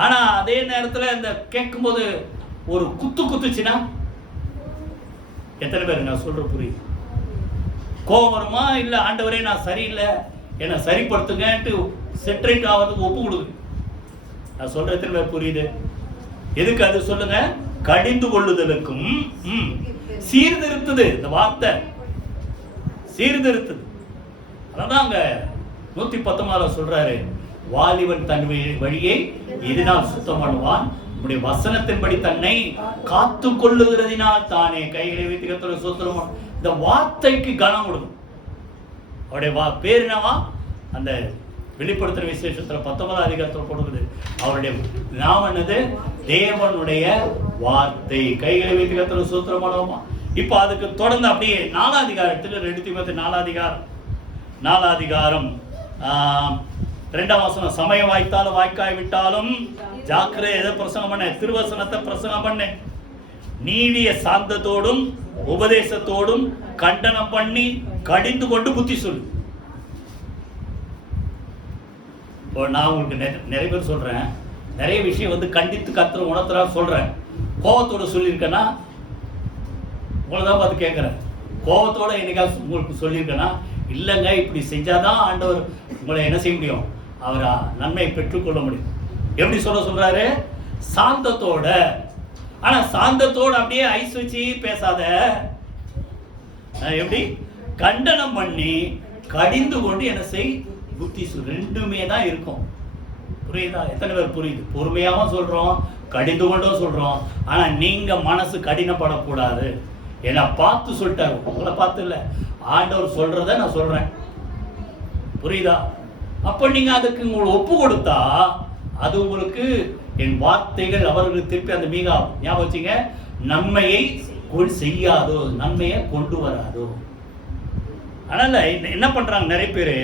ஆனா அதே நேரத்துல இந்த கேட்கும் போது ஒரு குத்துச்சுன்னா எத்தனை பேர் நான் சொல்ற புரியுது? கோபம் வருமா? இல்ல ஆண்டவரே நான் சரியில்லை, என்னை சரிப்படுத்துங்கன்ட்டு செட்ரேட் ஆகிறதுக்கு ஒப்பு கொடுங்க. நான் சொல்ற எத்தனை பேர் புரியுது? எதுக்கு அது சொல்லுங்க? கடிந்து கொள்ளுதலுக்கும் சீர்திருத்துது. இந்த வார்த்தை சீர்திருத்துது. அதான் அங்க 119 சொல்றாரு, வாலிபன் தன் வழியை இதனால் சுத்தம் பண்ணுவான், உடைய வசனத்தின்படி தன்னை காத்து கொள்ளுகிறதினால் தானே. கைகளை வைத்து கர்த்தருக்கு ஸ்தோத்திரம். இந்த வார்த்தைக்கு கனம் கொடுக்கும். அவருடைய பேர் என்னவா? அந்த வெளிப்படுத்துற விசேஷத்துல 19ஆம் அதிகாரத்தில் கொடுக்குது. அவருடைய நாமம் என்னது? தேவனுடைய வார்த்தை. கைகளை வைத்து கர்த்தருக்கு ஸ்தோத்திரம் பண்ணுவோமா? இப்ப அதுக்கு தொடர்ந்து அப்படியே 4ஆம் அதிகாரத்தில் 2 தீமோத்தேயு 4ஆம் அதிகாரம் 2ஆம் வசனம், சமயம் வாய்த்தாலும் வாய்க்காய் விட்டாலும் ஜாக்கிரதை. எதை பிரசங்கம் பண்ண? திருவசனத்தை பிரசங்கம் பண்ண. நீடிய சாந்தத்தோடும் உபதேசத்தோடும் கண்டனம் பண்ணி கடிந்து கொண்டு புத்தி சொல்லு. நான் உங்களுக்கு நிறைய பேர் சொல்றேன், நிறைய விஷயம் வந்து கண்டித்து கத்துற உணர்த்துறா சொல்றேன். கோபத்தோட சொல்லியிருக்கேன்னா உங்களதான் பார்த்து கேட்கிறேன். கோபத்தோட என்னைக்காவது உங்களுக்கு சொல்லியிருக்கேன்னா இல்லைங்க, இப்படி செஞ்சாதான் ஆண்டவர் உங்களை என்ன செய்ய முடியும்? அவர் நன்மையை பெற்றுக்கொள்ள முடியும். எப்படி சொல்றாரு? சாந்தத்தோட. ஆனா சாந்தத்தோட அப்படியே ஐஸ் வச்சு பேசாத. எப்படி? கண்டனம் பண்ணி கடிந்து கொண்டு என்ன செய் புத்தி ரெண்டுமே தான் இருக்கும். புரியுதா? எத்தனை பேர் புரியுது? பொறுமையாகவும் சொல்றோம், கடிந்து கொண்டும் சொல்றோம். ஆனா நீங்க மனசு கடினப்படக்கூடாது. என்னை பார்த்து சொல்லிட்டாரு, உங்களை பார்த்து இல்லை, ஆண்டவர் சொல்றத நான் சொல்றேன். புரியுதா? அப்ப நீங்க அதுக்கு உங்களை ஒப்பு கொடுத்தா அது உங்களுக்கு என் வார்த்தைகள் அவர்களுக்கு திருப்பி அந்த மீகா ஞாபகம் வச்சுங்க, நன்மையை செய்யாதோ, நன்மையை கொண்டு வராதோ. அதனால என்ன பண்றாங்க நிறைய பேரு,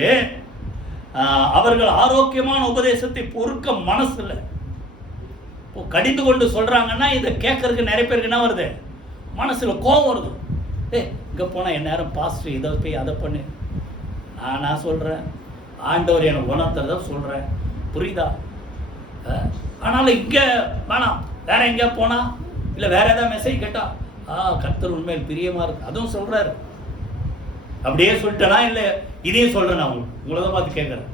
அவர்கள் ஆரோக்கியமான உபதேசத்தை பொறுக்க மனசு இல்லை. கடிந்து கொண்டு சொல்றாங்கன்னா இதை கேட்கறதுக்கு நிறைய பேருக்கு என்ன வருது, மனசுல கோபம் வருது. இங்க போனா என் நேரம் பாஸ்டர் இதை போய் அதை பண்ணு. நான் சொல்றேன், ஆண்டவர் எனக்கு உணர்த்துறத சொல்றேன். புரியுதா? ஆனாலும் இங்க வேணாம், வேற எங்கேயா போனா இல்லை வேற ஏதாவது மெசேஜ் கேட்டா கர்த்தர் உண்மையில் பிரியமா இருக்கு, அதுவும் சொல்றாரு. அப்படியே சொல்லிட்டேனா இல்லை இதையும் சொல்றேன், நான் உங்களை தான் பார்த்து கேட்கறேன்,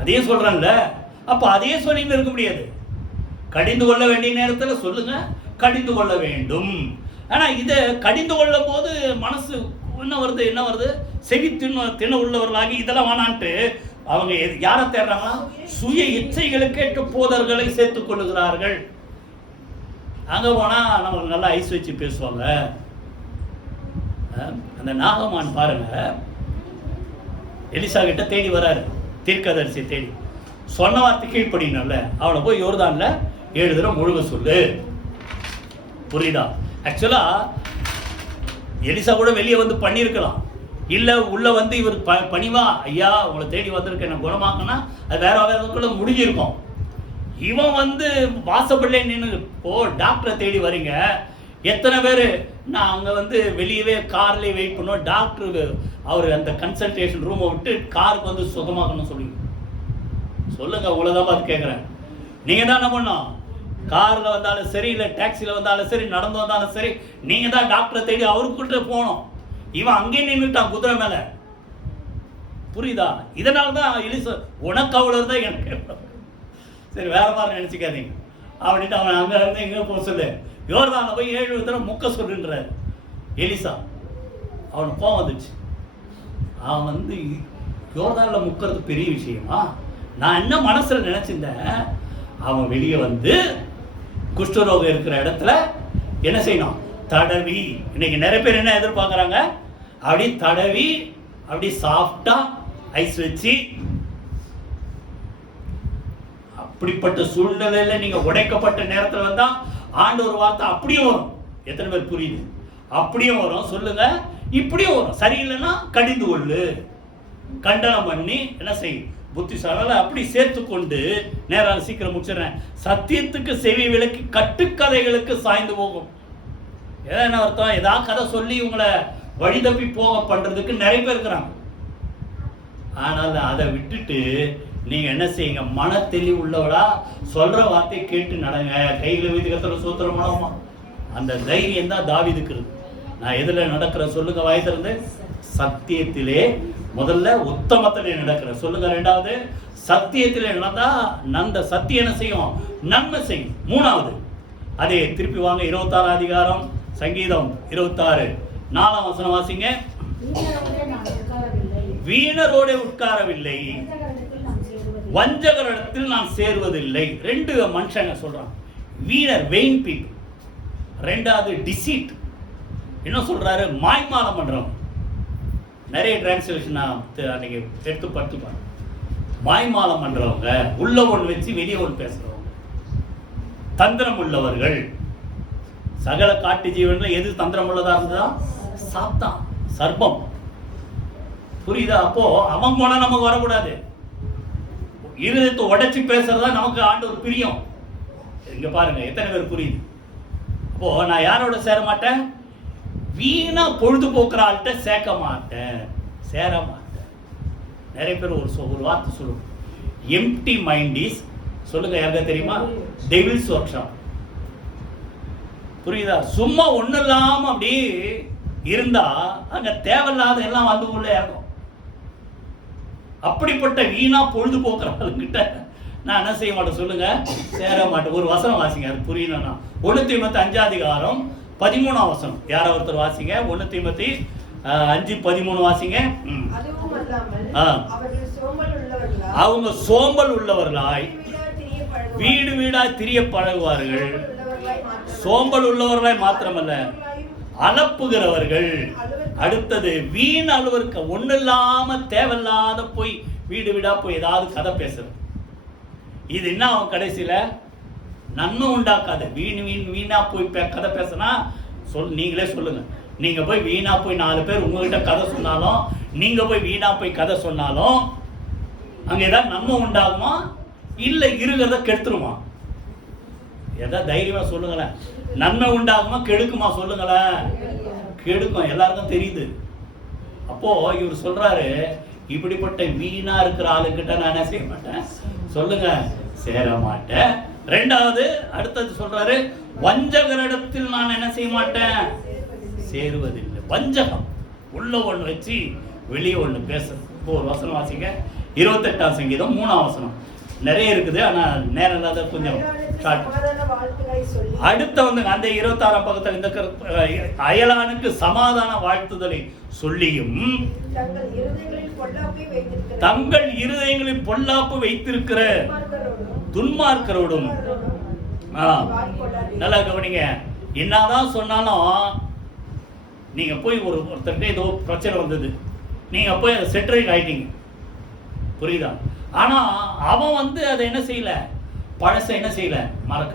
அதையும் சொல்றேன்ல. அப்ப அதையே சொல்லிட்டு இருக்க முடியாது. கடிந்து கொள்ள வேண்டிய நேரத்தில் சொல்லுங்க, கடிந்து கொள்ள வேண்டும். ஆனா இதை கடிந்து கொள்ளும் போது மனசு என்ன வருது, செவி தின உள்ளவர்களாகி இதெல்லாம் வேணான்ட்டு அவங்க யாரை தேடுறாங்களா, சுய இச்சைகளுக்கு ஏற்ற போதர்களை சேர்த்துக் கொள்ளுகிறார்கள். அங்க போனா நமக்கு நல்லா ஐஸ் வச்சு பேசுவாங்க. அந்த நாகமான் பாருங்க, எலிசா கிட்ட தேடி வராரு, தீர்க்கதரிசி தேடி. சொன்ன வார்த்தை கீழ்ப்படினல்ல, அவனை போய் யோர்தான்ல 7 தடவை முழுக சொல்லு. புரியுதா? ஆக்சுவலா எலிசா கூட வெளியே வந்து பண்ணியிருக்கலாம், இல்லை உள்ள வந்து இவர் பணிவா ஐயா உங்களை தேடி வந்திருக்க நான் குணமாக்கனா அது வேற வேறதுக்குள்ள முடிஞ்சிருக்கும். இவன் வந்து வாசப்படலே நின்று டாக்டரை தேடி வரீங்க. எத்தனை பேர் நான் அங்கே வந்து வெளியவே கார்லேயே வெயிட் பண்ணுவோம், டாக்டரு அவர் அந்த கன்சல்டேஷன் ரூமை விட்டு காருக்கு வந்து சுகமாக்கணும்னு சொல்லி சொல்லுங்க. உங்களதான் பார்த்து கேட்குறேன், நீங்கள் தான் என்ன பண்ணோம், காரில் வந்தாலும் சரி இல்லை டாக்ஸியில் வந்தாலும் சரி நடந்து வந்தாலும் சரி நீங்கள் தான் டாக்டரை தேடி அவருக்கிட்ட போகணும். இவன் அங்கே நின்றுட்டான் குதிரை மேல. புரியுதா? இதனால தான் எலிசா உனக்கு அவ்வளோ தான் எனக்கு சரி வேற மாதிரி நினைச்சுக்காதீங்க அப்படின்ட்டு அவன் அங்க இருந்து எங்க போக சொல்லு, யோர்தான போய் 7 தடவை முக்க சொல்லுன்றார் எலிசா. அவனுக்கு கோவம் வந்துச்சு. அவன் வந்து யோர்தானில் முக்கிறது பெரிய விஷயமா, நான் என்ன மனசுல நினைச்சிருந்தேன், அவன் வெளியே வந்து குஷ்டரோகம் இருக்கிற இடத்துல என்ன செய்யணும், தடவி. இன்னைக்கு நிறைய பேர் என்ன எதிர்பார்க்குறாங்க, அப்படி தடவி அப்படி சாஃப்டா ஐஸ் வச்சு. அப்படிப்பட்ட சூழ்நிலையில நீங்க உடைக்கப்பட்ட நேரத்தில் வந்தா ஆண்டவர் வார்த்தை அப்படியே வரும். எத்தனை பேர் புரியுது? அப்படியே வரும். சொல்லுங்க, இப்படியும் வரும். சரியில்லைன்னா கடிந்து கொள்ளு, கண்டனம் பண்ணி என்ன செய்யும், புத்திசால அப்படி சேர்த்து கொண்டு நேரம் சீக்கிரம் முடிச்சிடறேன். சத்தியத்துக்கு செவி விலக்கி கட்டுக்கதைகளுக்கு சாய்ந்து போகும். என்ன அர்த்தம், ஏதாவது கதை சொல்லி உங்களை வழி தப்பி போக பண்றதுக்கு நிறைய பேர் இருக்கிறாங்க. ஆனால் அதை விட்டுட்டு நீங்க என்ன செய்யுங்க, மன தெளிவு உள்ளவளா சொல்ற வார்த்தையை கேட்டு நடங்க. கைகளை வீதி கத்துற சூத்திரம் மனமா அந்த தைரியம் தான் தாவீதுக்கு இருக்கு. நான் எதுல நடக்கிற சொல்லுங்க, வாய் திறந்து சத்தியத்திலே முதல்ல உத்தமத்திலே நடக்கிற சொல்லுங்க. 2வது சத்தியத்திலே நடந்தா அந்த சத்தியம் என்ன செய்யும், நன்மை செய்யும். 3வது அதே திருப்பி வாங்க 26 அதிகாரம் சங்கீதம் 26 4ஆம் வசனம் வாசிங்க. வீணரோட உட்காரவில்லை, வஞ்சகரிடத்தில் நான் சேருவதில்லை. 2 மனுஷங்க சொல்றாங்க, வீணர் வெயின் பீப்பிள். 2வது டிசீட், என்ன சொல்றாரு, மாய்மாலம் பண்றவங்க. நிறைய டிரான்ஸ்லேஷன் அன்னைக்கு எடுத்து படிச்சுப்பாங்க. மாய்மாலம் பண்றவங்க, உள்ள ஒன்று வச்சு வெளியே ஒன்று பேசுறவங்க, தந்திரம் உள்ளவர்கள். சகல காட்டு ஜீவன்ல எது தந்திரம் உள்ளதா இருந்ததா, சாத்தான், சர்ப்பம். புரியுதா? அப்போ அவன் போனா நமக்கு வரக்கூடாது. இருதயத்தை உடைச்சு பேசுறதா நமக்கு ஆண்டவர் பிரியம். இங்க பாருங்க எத்தனை பேர் புரியுது. அப்போ நான் யாரோட சேர மாட்டேன், வீணா பொழுதுபோக்குற ஆள்கிட்ட சேர்க்க மாட்டேன், சேர மாட்டேன். நிறைய பேர் ஒரு வார்த்தை சொல்லுவோம், எம்டி மைண்ட் இஸ், சொல்லுங்க யாருக்கா தெரியுமா, டெவில்ஸ் ஒர்க் ஷாப். புரியுதா? சும்மா ஒன்றும் இல்லாமல் அப்படி இருந்தா அங்க தேவையில்லாத எல்லாம் வந்து உள்ள இருக்கும். அப்படிப்பட்ட வீணா பொழுதுபோக்குறவங்கிட்ட நான் என்ன செய்ய மாட்டேன் சொல்லுங்க, சேர மாட்டேன். ஒரு வசனம் வாசிங்க, அது புரியணும்னா 1 தீமோத்தேயு 5 அதிகாரம் 13ஆம் வசனம். யாரோ ஒருத்தர் வாசிங்க. 1 தீமோத்தேயு 5:13 வாசிங்க. அவங்க சோம்பல் உள்ளவர்களாய் வீடு வீடாய் திரிய பழகுவார்கள். சோம்பல் உள்ளவர்களாய் மாத்திரமல்ல, அலப்புகிறவர்கள். அடுத்தது வீண் அலுவலுக்கு ஒண்ணு இல்லாம தேவையில்லாத போய் வீடு வீடா போய் ஏதாவது கதை பேசுறது. இது என்ன அவன் கடைசியில நன்மை உண்டாக்காது. வீணா போய் கதை பேசினா நீங்களே சொல்லுங்க. நீங்க போய் வீணா போய் 4 பேர் உங்ககிட்ட கதை சொன்னாலும், நீங்க போய் வீணா போய் கதை சொன்னாலும் அங்க ஏதாவது நன்மை உண்டாகுமா? இல்ல இருக்கிறத கெடுத்துருமா? ஏதாவது தைரியமா சொல்லுங்களேன். நன்மை உண்டாகுமா கெடுக்குமா? சொல்லுங்களேன். கெடுக்கும், எல்லாருக்கும் தெரியுது. அப்போ இவர் சொல்றாரு, இப்படிப்பட்ட வீணா இருக்கிற ஆளுகிட்ட நான் என்ன செய்ய மாட்டேன்? சொல்லுங்க, சேர மாட்டேன். ரெண்டாவது அடுத்தது சொல்றாரு, வஞ்சகரிடத்தில் நான் என்ன செய்ய மாட்டேன்? சேருவதில்லை. வஞ்சகம் உள்ள ஒண்ணு வச்சு வெளியே ஒண்ணு பேச. இப்போ ஒரு வசனம் வாசிங்க, 28ஆம் சங்கீதம் 3ஆம் வசனம். நிறைய இருக்குது, ஆனா நேரம் இல்லாத கொஞ்சம் அடுத்த வந்து அந்த 26ஆம் பக்கத்தில் இந்த அயலானுக்கு சமாதான வாழ்த்துதலை சொல்லியும் தங்கள் இருதயங்களில் பொல்லாப்பு வைத்திருக்கிற துன்மார்க்கரோடும். நல்லா கவனிங்க. என்னதான் சொன்னாலும் நீங்க போய் ஒருத்தர்கிட்ட ஏதோ பிரச்சனை வந்தது, நீங்க போய் அதை செட்டரைட் ஆயிட்டீங்க, புரியுதா? ஆனா அவன் வந்து அதை என்ன செய்யல, பழச என்ன செய்யல, மறக்க.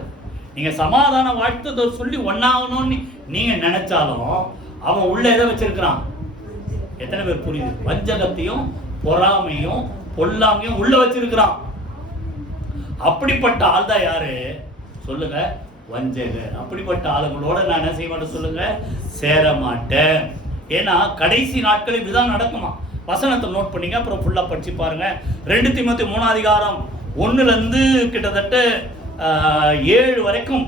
நீங்க சமாதான வாழ்த்துதல் சொல்லி ஒன்னாகணும்னு நீங்க நினைச்சாலும் அவன் உள்ள எதை வச்சிருக்கிறான்? எத்தனை பேர் புரியுது? வஞ்சகத்தையும் பொறாமையும் பொல்லாமையும் உள்ள வச்சிருக்கிறான். அப்படிப்பட்ட ஆள் தான் யாரு சொல்லுங்க? வஞ்சகர். அப்படிப்பட்ட ஆளுங்களோட நான் என்ன செய்ய மாட்டேன்? சொல்லுங்க, சேர மாட்டேன். ஏன்னா கடைசி நாட்கள் இப்படிதான் நடக்குமா? வசனத்தை நோட் பண்ணீங்க, அப்புறம் ஃபுல்லா படிச்சு பாருங்க. 2 தீமோத்தேயு 3ஆம் அதிகாரம் 1லிருந்து கிட்டத்தட்ட 7 வரைக்கும்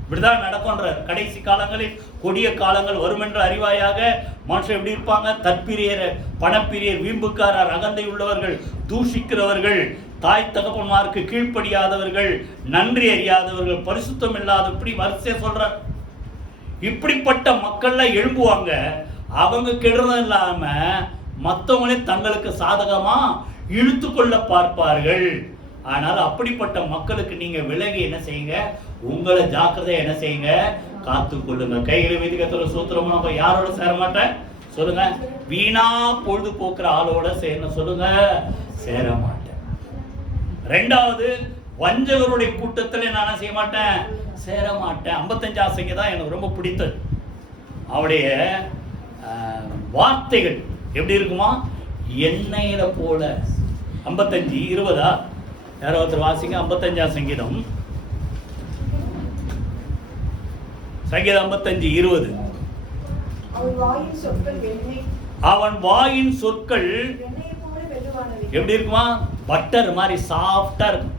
இப்படிதான் நடக்கும்ன்றார். கடைசி காலங்களில் கொடிய காலங்கள் வரும் என்று அறிவாயாக. மனுஷன் எப்படி இருப்பாங்க? தற்பிரியர், பணப்பிரியர், வீம்புக்காரர், அகந்தை உள்ளவர்கள், தூஷிக்கிறவர்கள், தாய் தகப்பன்மாருக்கு கீழ்ப்படியாதவர்கள், நன்றி அறியாதவர்கள், பரிசுத்தம் இல்லாத, இப்படி வரிசையா சொல்றார். இப்படிப்பட்ட மக்கள்ல எழும்புவாங்க. அவங்க கெடுறதும் இல்லாம மற்றவங்களே தங்களுக்கு சாதகமா இழுத்து கொள்ள பார்ப்பார்கள். ஆனால் அப்படிப்பட்ட மக்களுக்கு நீங்க விலகி என்ன செய்யுங்க? உங்களை ஜாக்கிரதை என்ன செய்யுங்க? காத்து கொள்ளுங்க. கைகளை வைத்து சூத்திரமா நம்ம யாரோட சேர மாட்டேன்? சொல்லுங்க. வீணா பொழுது போக்குற ஆளோட சேர சொல்லுங்க, சேர மாட்டேன். ரெண்டாவது, வஞ்சகருடைய கூட்டத்தில் நான் செய்ய மாட்டேன், சேர மாட்டேன். 55ஆம் சங்கீதம் தான் எனக்கு ரொம்ப பிடித்தது. அவருடைய வார்த்தைகள் எப்படி இருக்குமா? எண்ணெயில போல. 55:20 யாரோ ஒருத்தர் வாசிங்க. 55ஆம் சங்கீதம் 55:20. அவன் வாயின் சொற்கள் எப்படி இருக்குமா? பட்டர் மாதிரி சாஃப்டா இருக்கும்.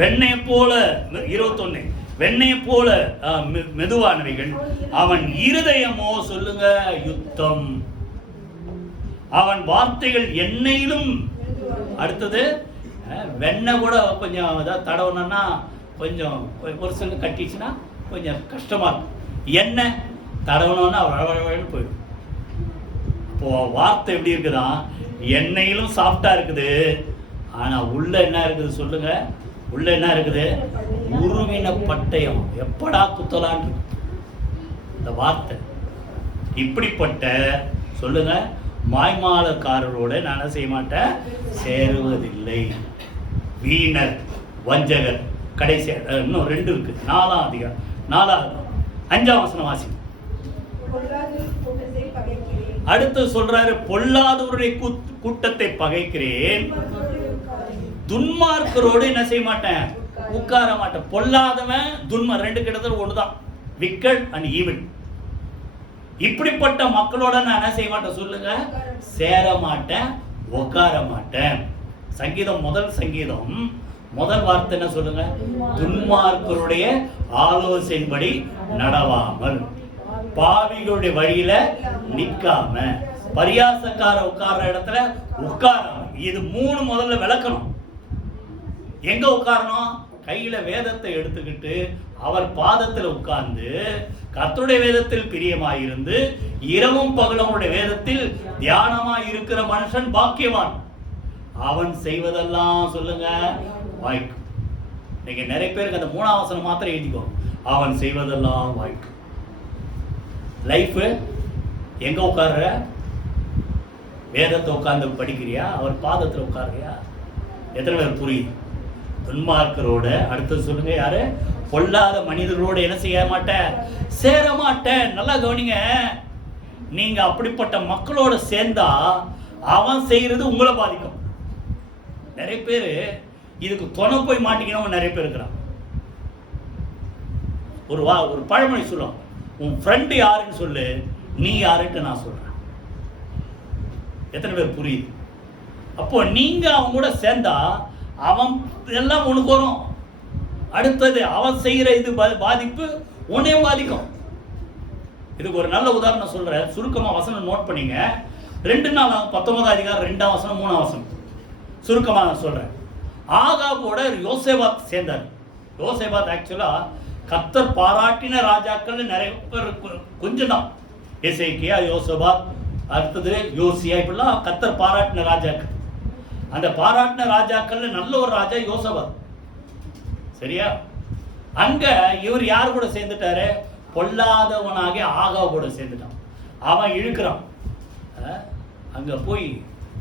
வெண்ணெய் போல. 21 வெண்ணெய் போல மெதுவானவைகள். அவன் இருதயமோ சொல்லுங்க யுத்தம். அவன் வார்த்தைகள் எண்ணெயிலும். அடுத்தது, வெண்ணெய் கூட கொஞ்சம் தடவணும்னா கொஞ்சம் ஒரு சில கட்டிச்சுன்னா கொஞ்சம் கஷ்டமா இருக்கும். எண்ணெய் தடவணும்னா வழவழன்னு போயிடும். இப்போ வார்த்தை எப்படி இருக்குதா? எண்ணெயிலும் சாஃப்டா இருக்குது, ஆனா உள்ள என்ன இருக்குது சொல்லுங்க? உள்ள என்ன இருக்குது? உருவின பட்டயம். எப்படா குத்தலான் இந்த வார்த்தை. இப்படிப்பட்ட சொல்லுங்க மாய்மாலக்காரரோட நான் செய்ய மாட்டேன், சேருவதில்லை. வீணர், வஞ்சகர். கடைசி இன்னும் 2 இருக்கு. 4ஆம் அதிகாரம் 4வது 5ஆம் வசனம் வாசி. அடுத்து சொல்றாரு, பொல்லாதவருடைய கூட்டத்தை பகைக்கிறேன், துன்மார்க்கரோடு என்ன செய்ய மாட்டேன், உட்கார மாட்டேன். பொல்லாதவன் துன்மார் 2 கிட்டத்தட்ட ஒண்ணுதான். Wicked and evil. இப்படிப்பட்ட மக்களோட நான் என்ன செய்ய மாட்டேன் சொல்லுங்க? சேர மாட்டேன், உட்கார மாட்டேன். சங்கீதம் முதல் வார்த்தை என்ன சொல்லுங்க? துன்மார்க்கருடைய ஆலோசனைப்படி நடவாமல், பாவிகளுடைய வழியில நிக்காம, பரியாசக்கார உட்கார்ற இடத்துல உட்காராம. இது 3 முதல்ல விளக்கணும். எங்க உட்காரணும்? கையில வேதத்தை எடுத்துக்கிட்டு அவர் பாதத்தில் உட்கார்ந்து கர்த்தருடைய வேதத்தில் பிரியமாயிருந்து இரவும் பகலும் அவருடைய வேதத்தில் தியானமாய் இருக்கிற மனுஷன் பாக்கியவான். அவன் செய்வதெல்லாம் சொல்லுங்க வாய்க்கும். இன்னைக்கு நிறைய பேருக்கு அந்த 3ஆம் வசனம் மாத்திரம் எழுதிக்கோ. அவன் செய்வதெல்லாம் வாய்க்கும். லைஃப் எங்க உட்கார்ற? வேதத்தை உட்கார்ந்து படிக்கிறியா? அவர் பாதத்தில் உட்கார்றியா? எத்தனை பேர் புரியுது? துன்மார்க்கரோட அடுத்தது சொல்லுங்க, யாரு? பொல்லாத மனிதர்களோட என்ன செய்ய மாட்டேன், சேர மாட்டேன். நல்லா கவனிங்க. நீங்க அப்படிப்பட்ட மக்களோட சேர்ந்தா அவன் செய்யறது உங்களை பாதிக்கும். நிறைய பேர் இதுக்கு துணை போய் மாட்டிக்கணும். நிறைய பேர் இருக்கிறான். ஒரு பழமொழி சொல்லுவோம், உன் ஃப்ரெண்டு யாருன்னு சொல்லு, நீ யாருன்னு நான் சொல்றேன். எத்தனை பேர் புரியுது? அப்போ நீங்க அவங்க கூட சேர்ந்தா அவன் எல்லாம் உனக்கு வரும். அடுத்தது அவன் செய்யற இது பாதிப்பு உன்னையும் பாதிக்கும். இதுக்கு ஒரு நல்ல உதாரணம் சொல்றேன். சுருக்கமா வசனம் நோட் பண்ணீங்க. 2 நாளாகும் 19ஆம் அதிகாரம் 2ஆம் வசனம் 3ஆம் வசனம். சுருக்கமா நான் சொல்றேன். ஆகாபோட யோசேபாத் சேர்ந்தார். யோசேபாத் ஆக்சுவலா கர்த்தர் பாராட்டின ராஜாக்கள் நிறைய பேர் கொஞ்சம் தான். எசேக்கியா, யோசேபாத், அடுத்தது யோசியா, இப்படிலாம் கர்த்தர் பாராட்டின ராஜாக்கள். அந்த பாராட்டின ராஜாக்கள் நல்ல ஒரு ராஜா யோசேபாத். சரியா? அங்க இவர் யார் கூட சேர்ந்துட்டாரு? பொல்லாதவனாக ஆகாப் கூட சேர்ந்துட்டான். அவன் இழுக்கிறான். அங்க போய்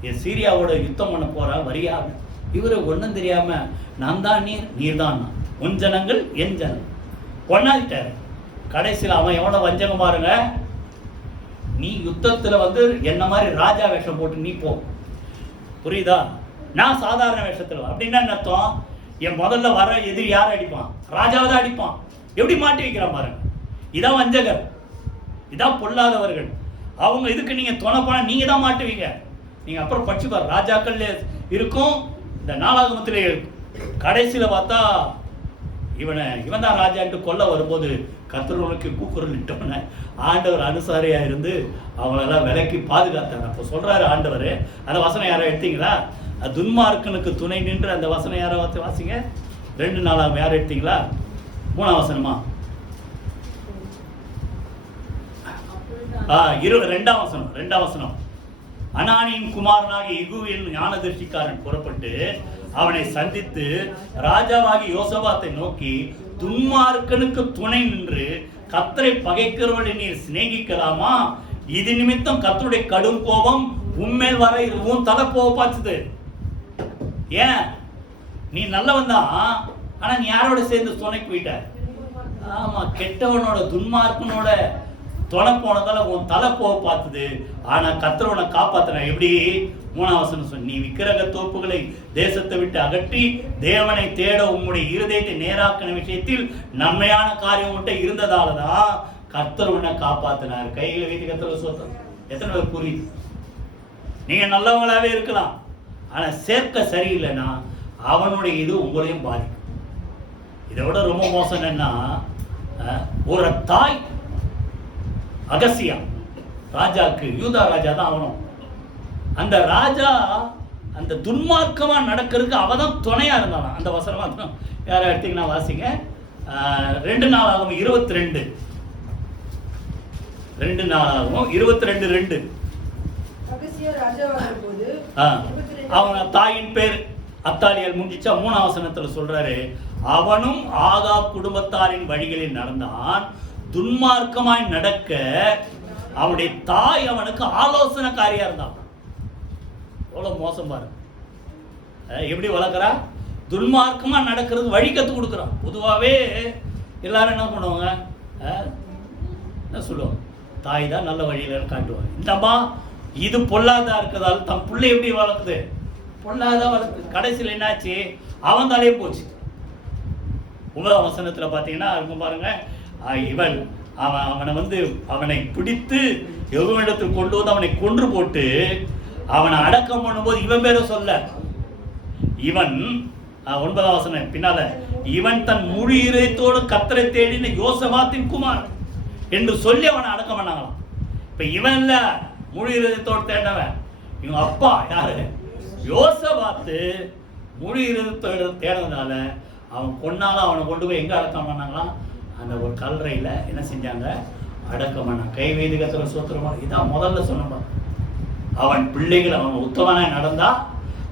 என் சீரியாவோட யுத்தம் பண்ண போறான், வரியா? இவரு ஒன்றும் தெரியாம நான் தான் நீர் தான் நான், உன் ஜனங்கள் என் ஜனங்கள் ஒன்னாதிட்டாரு. கடைசியில் அவன் எவ்வளவு வஞ்சகம் பாருங்க. நீ யுத்தத்துல என்ன மாதிரி ராஜா வேஷம் போட்டு நீ போ, புரியுதா? நான் சாதாரண வேஷத்துல. அப்படின்னா என்ன அர்த்தம்? என் முதல்ல வர எதிரி யார் அடிப்பான்? ராஜாவை தான் அடிப்பான். எப்படி மாட்டி வைக்கிறான் பாருங்க. இதான் வஞ்சகர், இதான் பொல்லாதவர்கள். அவங்க இதுக்கு நீங்க துணைப்பான நீங்க தான் மாட்டுவீங்க. நீங்க அப்புறம் படிச்சுப்பார், ராஜாக்கள் இருக்கும், இந்த நாளாகமத்திலே கடைசியில பார்த்தா இவன் தான் ராஜான்ட்டு கொல்ல வரும்போது கர்த்தருக்கு கூக்குரல் இட்டவன ஆண்டவர் அனுசாரியா இருந்து அவங்களெல்லாம் விலைக்கு பாதுகாத்தார். அப்போ சொல்றாரு ஆண்டவர். அந்த வசனம் யாரோ எடுத்தீங்களா? துன்மார்க்கனுக்கு துணை நின்று அந்த வசனம் யாரோ வாசிங்க. 2 நாளாகும் யாரும் எடுத்தீங்களா? 3ஆம் வசனமா? 2ஆம் வசனம். அனானியின் குமாரனாக எகுவின் ஞானதர்ஷிக்காரன் புறப்பட்டு அவனை சந்தித்து ராஜாவாகி யோசபாத்தை நோக்கி, துன்மார்க்கனுக்கு துணை நின்று கர்த்தரை பகைக்கிறவனை நீர் சிநேகிக்கலாமா? இது நிமித்தம் கர்த்தருடைய கடும் கோபம் உண்மையில் வர உன் தலை போக பார்த்துது. ஏன்? நீ நல்லவன் தான், ஆனா நீ யாரோட சேர்ந்து துணைக்கு போயிட்ட? ஆமா, கெட்டவனோட துன்மார்க்கனோட துணை போனதால உன் தலை போக பார்த்துது. ஆனா கர்த்தரை காப்பாத்தின. எப்படி? 3ஆம் வசனம் சொன்ன, நீ விக்கிரக தோப்புகளை தேசத்தை விட்டு அகற்றி தேவனை தேட உம்முடைய இருதயத்தை நேராக்கின விஷயத்தில் நன்மையான காரியம் உன்ட்ட இருந்ததாலதான் கர்த்தர் உன்னை காப்பாத்தினார். கைகளை வைத்து கர்த்தரை சோத்திரம். எத்தனை பேர் புரியுது? நீங்க நல்லவங்களாவே இருக்கலாம், ஆனா சேர்க்க சரியில்லைன்னா அவனுடைய இது உங்களையும் பாதிக்கும். இதை விட ரொம்ப மோசம் என்னன்னா, ஒரு தாய் அகசியா ராஜாக்கு, யூதா ராஜா தான் அவனும், அந்த ராஜா அந்த துன்மார்க்கமா நடக்கிறதுக்கு அவதான் துணையா இருந்தாலும். அந்த வசனமா யாரை எடுத்தீங்கன்னா வாசிங்க. 2 நாளாகும் 22. 2 நாளாகும் 22:2. அவன் தாயின் பேர் அத்தாலியால் முடிச்சா 3ஆம் வசனத்துல சொல்றாரு, அவனும் ஆகாப் குடும்பத்தாரின் வழிகளில் நடந்தான், துன்மார்க்கமாய் நடக்க அவனுடைய தாய் அவனுக்கு ஆலோசனைக்காரியா இருந்தான். எவ்வளவு மோசம் பாரு. எப்படி வளர்க்குறா? துன்மார்க்கமா நடக்கிறது வழி கற்றுக் கொடுக்குறான். பொதுவாகவே எல்லாரும் என்ன பண்ணுவாங்க, என்ன சொல்லுவாங்க, தாய் தான் நல்ல வழியில காட்டுவாங்க. இந்தம்மா இது பொல்லாதா இருக்கிறதால தன் பிள்ளை எப்படி வளர்க்குது? பொல்லாதா வளர்க்குது. கடைசியில் என்னாச்சு? அவன் தலையே போச்சு. 9ஆம் வசனத்துல பார்த்தீங்கன்னா இருக்கும் பாருங்க, இவன் அவனை பிடித்து யெகோவாவிடத்தில் கொண்டு வந்து அவனை கொன்று போட்டு அவனை அடக்கம் பண்ணும்போது இவன் பேரை சொல்ல, இவன் 9ஆம் வசனம் பின்னால, இவன் தன் முழு இதயத்தோடு கர்த்தரை தேடின யோசபாத்தின் குமார் என்று சொல்லி அவனை அடக்கம் பண்ணாங்களாம். இப்ப இவன் இல்ல முழு இதயத்தோடு தேடினவன், இவங்க அப்பா யாரு? யோசபாத்து முழு இதயத்தோடு தேடினதால அவன் கொன்னால அவனை கொண்டு போய் எங்க அடக்கம் பண்ணாங்களாம்? அந்த ஒரு கல்லறையில் என்ன செஞ்சாங்க, அடக்கமான கை வைத்து கர்த்தரை ஸ்தோத்திரம். இதான் முதல்ல சொன்னோம், அவன் பிள்ளைகள் அவன் உத்தமனாக நடந்தா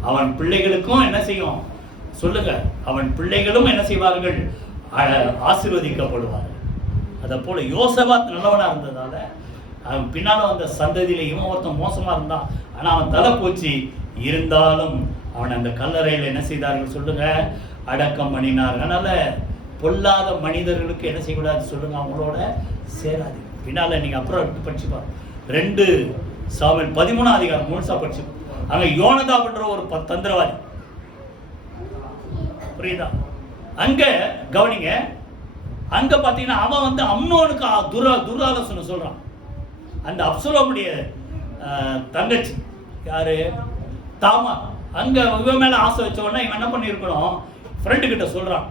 அவன் பிள்ளைகளுக்கும் என்ன செய்யும் சொல்லுங்க, அவன் பிள்ளைகளும் என்ன செய்வார்கள், ஆசீர்வதிக்கப்படுவார்கள். அதை போல யோசபாத் நல்லவனா இருந்ததால அவன் பின்னாலும் அந்த சந்ததியில இவன் ஒருத்தன் மோசமா இருந்தான், ஆனா அவன் தலை போச்சு. இருந்தாலும் அவன் அந்த கல்லறையில் என்ன செய்தார்கள் சொல்லுங்க, அடக்கம் பண்ணினார்கள். அதனால பொல்லாத மனிதர்களுக்கு என்ன செய்யக்கூடாது சொல்லுங்க, அவங்களோட சேராது. பின்னால நீங்க அப்புறம் படிச்சுப்பா, 2 சாமுவேல் 13ஆம் அதிகாரம் முழுசா படிச்சு. அங்க யோனதாப்ன்ற ஒரு தந்திரவாதி, புரியுதா? அங்க கவனிங்க, அங்க பாத்தீங்கன்னா அவன் வந்து அம்னோனுக்கு துராலோசனை சொல்றான். அந்த அப்சலோமுடைய தங்கச்சி யாரு, தாமார். அங்க இவன் மேல ஆசை வச்ச உடனே இவன் என்ன பண்ணிருக்கணும், ஃப்ரெண்டு கிட்ட சொல்றான்.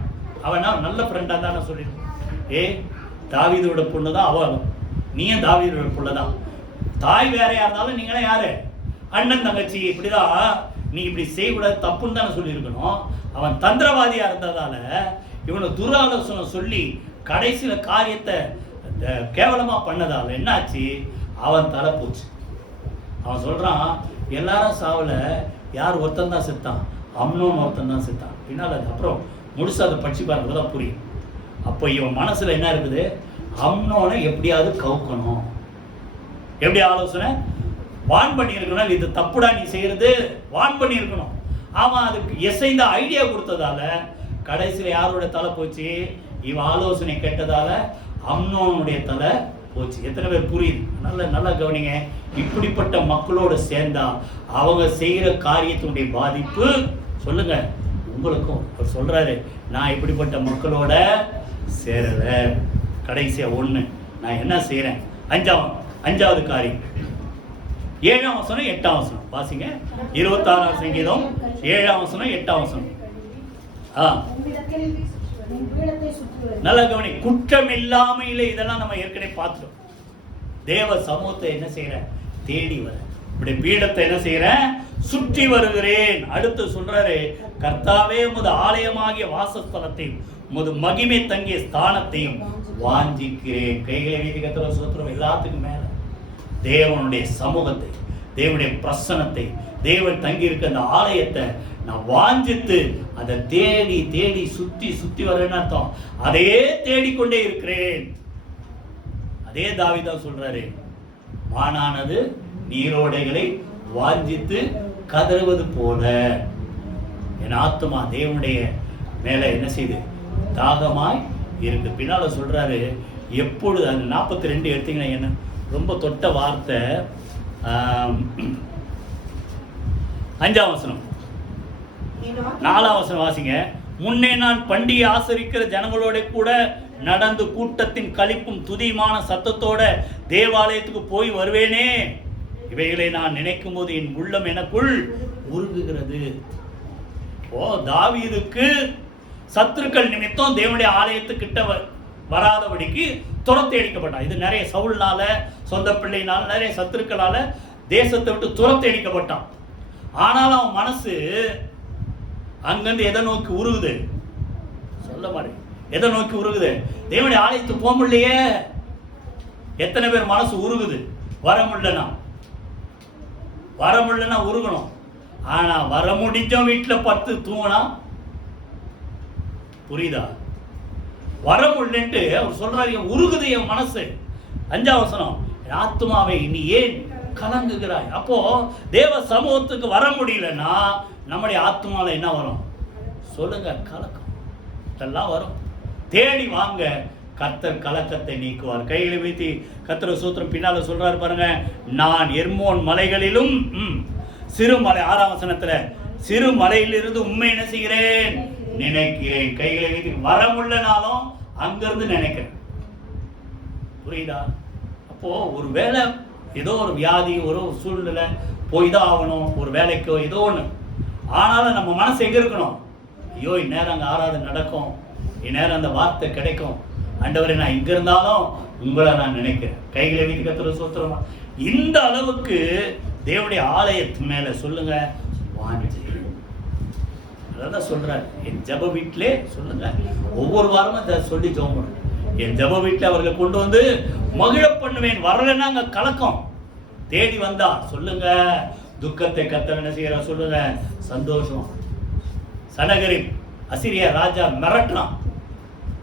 அவன் நல்ல ஃப்ரெண்டா தான் சொல்லிருக்கான், தாவீதோட பொண்ணு தான் அவன், நீயும் தாவீதோட பொண்ணு தான், தாய் வேறையா இருந்தாலும் நீங்களே யாரு, அண்ணன் தங்கச்சி, இப்படிதான் நீ இப்படி செய்யக்கூடாது, தப்புன்னு தானே சொல்லியிருக்கணும். அவன் தந்திரவாதியா இருந்ததால இவனை துராலோசனை சொல்லி கடைசியில காரியத்தை கேவலமா பண்ணதால என்னாச்சு, அவன் தலை போச்சு. அவன் சொல்றான், எல்லாரும் சாவல, யார் ஒருத்தன் தான் செத்தான், அம்னோன் ஒருத்தன் தான் செத்தான். பின்னால் அது அப்புறம் முழுசா அதை படிச்சு பாருங்க தான் புரியும். அப்போ இவன் மனசுல என்ன இருக்குது, அம்னோனை எப்படியாவது கவுக்கணும். எப்படி ஆலோசனை வான் பண்ணி இருக்கணும், இது தப்புடா நீ செய்யறது, வான் பண்ணி இருக்கணும். அவன் அதுக்கு எசைந்த ஐடியா கொடுத்ததால கடைசியில் யாரோட தலை போச்சு, இவன் ஆலோசனை கேட்டதால அம்னோனுடைய தலை போச்சு. எத்தனை பேர் புரியுது? நல்லா கவனிங்க. இப்படிப்பட்ட மக்களோட சேர்ந்தா அவங்க செய்யற காரியத்தினுடைய பாதிப்பு சொல்லுங்க உங்களுக்கும். அவர் சொல்றாரு, நான் இப்படிப்பட்ட மக்களோட சேரல. கடைசியா ஒண்ணு நான் என்ன செய்யறேன், அஞ்சாவது காரியம் 7ஆம் வசனம் 8ஆம் வசனம் வாசிங்க. 26ஆம் சங்கீதம் 7ஆம் வசனம் 8ஆம் வசனம். நல்ல கவனி, குற்றம் இல்லாமையிலே இதெல்லாம் நம்ம ஏற்கனவே பார்த்துட்டோம். தேவ சமூகத்தை என்ன செய்யற, தேடி வர, இப்படி பீடத்தை என்ன செய்யற, சுற்றி வருகிறேன். அடுத்து சொல்றாரு, கர்த்தாவே உமது ஆலயமாகிய வாசஸ்தலத்தையும் உமது மகிமை தங்கிய ஸ்தானத்தையும் வாஞ்சிக்கிறேன். கைகளை வீதி கர்த்தரை ஸ்தோத்திரம். எல்லாத்துக்கும் மேல தேவனுடைய சமூகத்தை, தேவனுடைய பிரசன்னத்தை, தேவன் தங்கி இருக்க அந்த ஆலயத்தை நான் வாஞ்சித்து அதை தேடி தேடி சுத்தி வரேன்னு அர்த்தம். அதையே தேடிக்கொண்டே இருக்கிறேன். அதே தாவீது சொல்றாரு, மானானது நீரோடைகளை வாஞ்சித்து கதறுவது போல என் ஆத்துமா தேவனுடைய மேல என்ன செய்து தாகமாய் இருக்கு. பின்னால சொல்றாரு, எப்பொழுது அந்த 42 எடுத்தீங்கன்னா என்ன ரொம்ப தொட்ட வார்த்தை. 5ஆம் வசனம் 4ஆம் வசனம் வாசிங்க. முன்னே நான் பண்டிகை ஆசரிக்கிற ஜனங்களோட கூட நடந்து கூட்டத்தின் களிப்பும் துதியுமான சத்தத்தோட தேவாலயத்துக்கு போய் வருவேனே. இவைகளை நான் நினைக்கும் போது என் உள்ளம் எனக்குள் உருகுகிறது. தாவீதுக்கு சத்துருக்கள் நிமித்தம் தேவனுடைய ஆலயத்துக்கிட்ட வராதபடிக்கு துரத்தி அடிக்கப்பட்டான். இது நிறைய சவுல்னால, சொந்த பிள்ளைனால, நிறைய சத்துருக்களால தேசத்தை விட்டு துரத்தி அடிக்கப்பட்டான். ஆனாலும் அவன் மனசு அங்கிருந்து எதை நோக்கி உருகுது சொல்ல மாதிரி, எதை நோக்கி உருகுது, தேவனுடைய ஆலயத்துக்கு போக முடியலையே. எத்தனை பேர் மனசு உருகுது, வர முடியலன்னா உருகணும். ஆனா வர முடிஞ்ச வீட்டுல பத்து தூங்கினா புரியுதா, வர முடியலன்ட்டு அவர் சொல்றாரு, உருகுது என் மனசு. 5ஆம் வசனம், ஆத்துமாவை நீ ஏன் கலங்குகிறாய். அப்போ தேவ சமூகத்துக்கு வர முடியலன்னா நம்முடைய ஆத்மாவில் என்ன வரும் சொல்லுங்க, கலக்கம். இதெல்லாம் வரும். தேடி வாங்க, கர்த்தர் கலக்கத்தை நீக்குவார். கைகளை வைத்து கர்த்தர் சூத்திரம் பின்னால சொல்றாரு பாருங்க, நான் எர்மோன் மலைகளிலும் சிறு மலை, 6ஆம் வசனத்துல சிறு மலையிலிருந்து உண்மை என்ன செய்கிறேன் நினைக்கிறேன். கைகளை வைத்து வர முடியலனாலும் அங்கிருந்து நினைக்கிறேன். புரியுதா? அப்போ ஒரு வேலை, ஏதோ ஒரு வியாதி, ஒரு சூழ்நிலை போய் தான் ஆகணும், ஒரு வேலைக்கோ ஏதோ ஒன்று. ஆனாலும் நம்ம மனசு எங்க இருக்கணும், ஐயோ இந்நேரம் அங்கே ஆராதனை நடக்கும், இந்நேரம் அந்த வார்த்தை கிடைக்கும், ஆண்டவரே நான் இங்க இருந்தாலும் உங்களை நான் நினைக்கிறேன். கைகளை வீட்டு கர்த்தர் சோத்திரமா. இந்த அளவுக்கு தேவனுடைய ஆலயத்து மேல சொல்லுங்க வாஞ்சி. அதான் சொல்றாரு, என் ஜப வீட்டிலே சொல்லுங்க, ஒவ்வொரு வாரமும் சொல்லி ஜெபம் பண்ணுங்க. என் ஜெப வீட்டில் அவர்களை கொண்டு வந்து மகிழ பண்ணுவேன். வரலன்னா அங்க கலக்கம். தேடி வந்தா சொல்லுங்க, துக்கத்தை கர்த்தர் என்ன செய்யறார் சொல்லுங்க, சந்தோஷம். சனகரிப் அசிரியா ராஜா மிரட்டுறான்,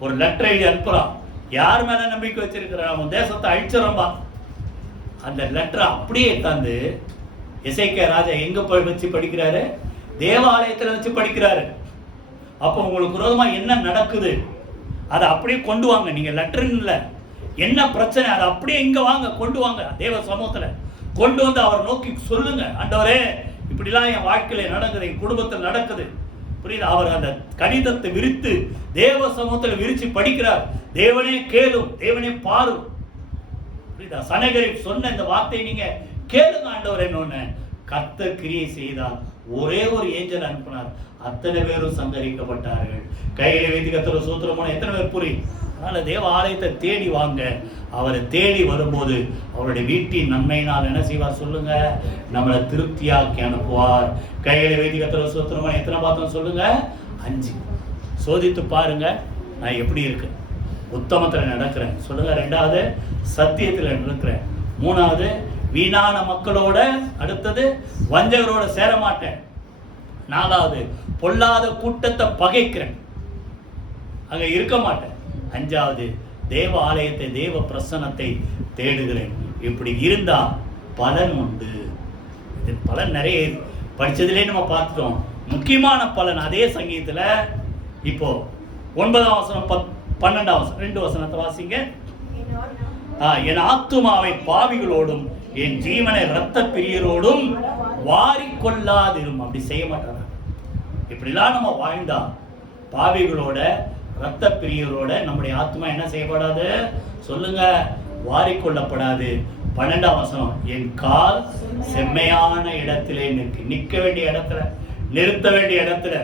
ஒரு லெட்டர் எழுதி அனுப்புறான். யார் மேல நம்பிக்கை வச்சிருக்கிறான், அவன் தேசத்தை அழிச்சிடம்பா. அந்த லெட்டரை அப்படியே தந்து எசேக்கியா ராஜா எங்க வச்சு படிக்கிறாரு, தேவாலயத்தில் வச்சு படிக்கிறாரு. அப்போ உங்களுக்கு விரோதமா என்ன நடக்குது அதை அப்படியே கொண்டு வாங்க. நீங்க லெட்டர்னு இல்லை, என்ன பிரச்சனை அதை அப்படியே இங்க வாங்க, கொண்டு வாங்க. தேவ சமூகத்துல கொண்டு வந்து அவர் நோக்கி சொல்லுங்க, ஆண்டவரே இப்படிலாம் என் வாழ்க்கையில நடக்குது, என் குடும்பத்தில் நடக்குது. புரியுது? அவர் அந்த கடிதத்தை விரித்து தேவ சமூகத்தில் விரிச்சு படிக்கிறார். தேவனே கேளும், தேவனே பாரும். புரியுதா? சனகரிப் சொன்ன இந்த வார்த்தை நீங்க கேளுங்க ஆண்டவர். என்னொன்னு கர்த்தர் கிரியை செய்தார். ஒரே ஒரு ஏஞ்சல் அனுப்பினார், அத்தனை பேரும் சங்கரிக்கப்பட்டார்கள். கையில வைத்து கர்த்தர் சூத்திரமான எத்தனை பேர் புரியும்? அதனால தேவ ஆலயத்தை தேடி வாங்க. அவரை தேடி வரும்போது அவருடைய வீட்டின் நன்மையினால் என்ன செய்வார் சொல்லுங்க, நம்மளை திருப்தியாக்கி அனுப்புவார். கையில வைத்து கர்த்தர் சூத்திரமான எத்தனை பார்த்தோம் சொல்லுங்க, 5. சோதித்து பாருங்க நான் எப்படி இருக்கு. உத்தமத்தில் நடக்கிறேன் சொல்லுங்க. 2வது சத்தியத்தில் நடக்கிறேன். 3வது வீணான மக்களோட, அடுத்தது வஞ்சகரோட சேர மாட்டேன். 4வது பொல்லாத கூட்டத்தை பகைக்கிறேன், அங்க இருக்க மாட்டேன். 5வது தேவ ஆலயத்தை, தேவ பிரசன்னத்தை தேடுகிறேன். இப்படி இருந்தா பலன் உண்டு. இது பலன் நிறைய படிச்சதுலே நம்ம பார்த்துட்டோம். முக்கியமான பலன் அதே சங்கீதத்துல இப்போ 9ஆம் வசனம் 12ஆம் வசனம் 2 வசனத்தை வாசிங்க. என் ஆத்துமாவை பாவிகளோடும் என் ஜீவனை இரத்த பிரியரோடும் வாரிக்கொள்ளாதிரும். அப்படி செய்ய மாட்டாங்க. இப்படிலாம் நம்ம வாழ்ந்தா பாவிகளோட இரத்த பிரியரோட நம்முடைய ஆத்மா என்ன செய்யப்படாது சொல்லுங்க, வாரிக்கொள்ளப்படாது. 12ஆம் வசனம் என் கால் செம்மையான இடத்திலே நிற்க வேண்டிய இடத்துல, நிறுத்த வேண்டிய இடத்துல.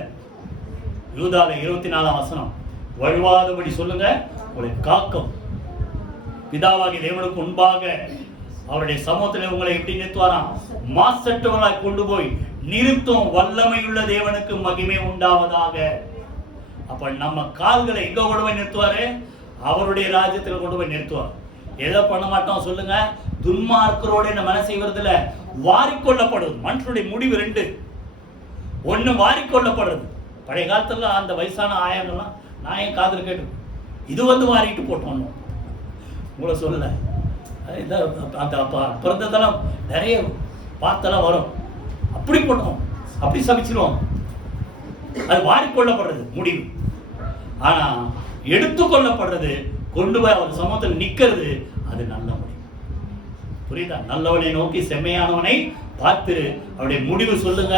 யூதால 24ஆம் வசனம் வழுவாதபடி சொல்லுங்க உங்களை காக்கும். பிதாவாகிய தேவனுக்கு முன்பாக அவருடைய சமூகத்தில் உங்களை எப்படி நிறுத்துவாராம், மாசற்றவர்களாய் கொண்டு போய் நிறுத்தும் வல்லமையுள்ள தேவனுக்கு மகிமை உண்டாவதாக. அப்ப நம்ம கால்களை எங்க கொண்டு போய் நிறுத்துவாரு, அவருடைய ராஜ்யத்தில் கொண்டு போய் நிறுத்துவார். எதை பண்ண மாட்டோம் சொல்லுங்க, துன்மார்க்கரோட நம்ம என்ன செய்வதில்ல, வாரிக்கொள்ளப்படுவது. மனுஷனுடைய முடிவு 2. 1 வாரிக்கொள்ளப்படுறது. பழைய காலத்துல அந்த வயசான ஆயங்கள்லாம் நான் என் காதல் கேட்டு இது வந்து வாரிட்டு போட்டோம் உங்களை சொல்லல. அந்த பிறந்ததெல்லாம் நிறைய பார்த்தெல்லாம் வரும், அப்படி போட்டோம், அப்படி சமைச்சிருவோம். அது வாரிக்கொள்ளப்படுறது முடிவு. ஆனா எடுத்துக்கொள்ளப்படுறது, கொண்டு போய் அவர் சமூகத்தில் நிக்கிறது, அது நல்ல முடிவு. புரியுதா? நல்லவனை நோக்கி செம்மையானவனை பார்த்து அவருடைய முடிவு சொல்லுங்க,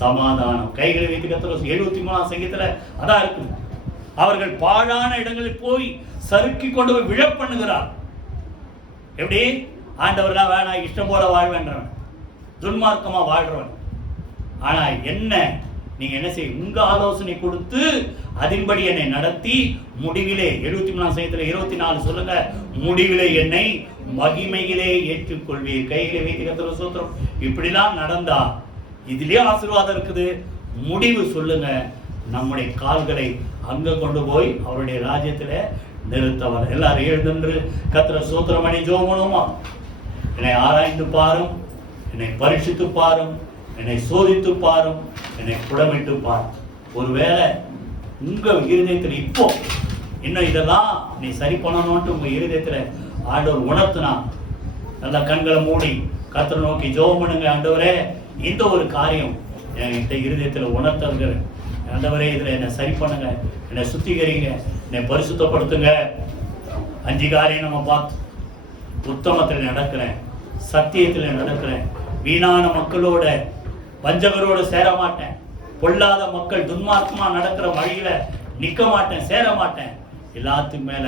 சமாதானம். கைகளை வைத்து கர்த்தர் 73ஆம் சங்கீதத்துல அதான் இருக்குது. அவர்கள் பாழான இடங்களில் போய் சறுக்கி கொண்டு போய் விழ பண்ணுகிறார். எப்படி? ஆண்டவர்லாம் வேணாம், இஷ்டம் போல வாழ்வேன்றவன், துன்மார்க்கமா வாழ்றவன். ஆனா என்ன நீங்க என்ன செய்ய, உங்க ஆலோசனை கொடுத்து அதன்படி என்னை நடத்தி முடிவிலே 73ஆம் சங்கீதத்துல 24 சொல்லுங்க, முடிவிலே என்னை மகிமையிலே ஏற்றுக்கொள்வீர். கையிலே வைத்து கர்த்தர் ஸ்தோத்திரம். இப்படிலாம் நடந்தா இதுலயே ஆசீர்வாதம் இருக்குது. முடிவு சொல்லுங்க, நம்முடைய கால்களை அங்க கொண்டு போய் அவருடைய ராஜ்யத்துல நிறுத்தவர். எல்லாரும் எழுந்து கர்த்தரை ஸ்தோத்திரம் பண்ணி ஜெபம் பண்ணுவோமா? என்னை ஆராய்ந்து பாரும், என்னை பரிசுத்து பாரும், என்னை சோதித்து பாரும், என்னை புடமிட்டு பாரும். ஒருவேளை உங்க இருதயத்தில் இப்போ இன்னும் இதெல்லாம் நீ சரி பண்ணணும்ட்டு உங்க இருதயத்துல ஆண்டவர் உணர்த்தினா, நல்ல கண்களை மூடி கர்த்தரை நோக்கி ஜெபம் பண்ணுங்க. ஆண்டவரே, இந்த ஒரு காரியம் என்கிட்ட இருதயத்தில் உணர்த்துங்க. ஆண்டவரே, இதுல என்னை சரி பண்ணுங்க, என்னை சுத்திகரிங்க, என்னை பரிசுத்தப்படுத்துங்க. 5 காரியம் நம்ம பார்த்து, உத்தமத்தில் நடக்கிறேன், சத்தியத்தில் நடக்கிறேன், வீணான மக்களோட வஞ்சகரோடு சேர மாட்டேன், பொல்லாத மக்கள் துன்மார்க்கமா நடக்கிற வழியில நிக்க மாட்டேன், சேர மாட்டேன். எல்லாத்துக்கும் மேல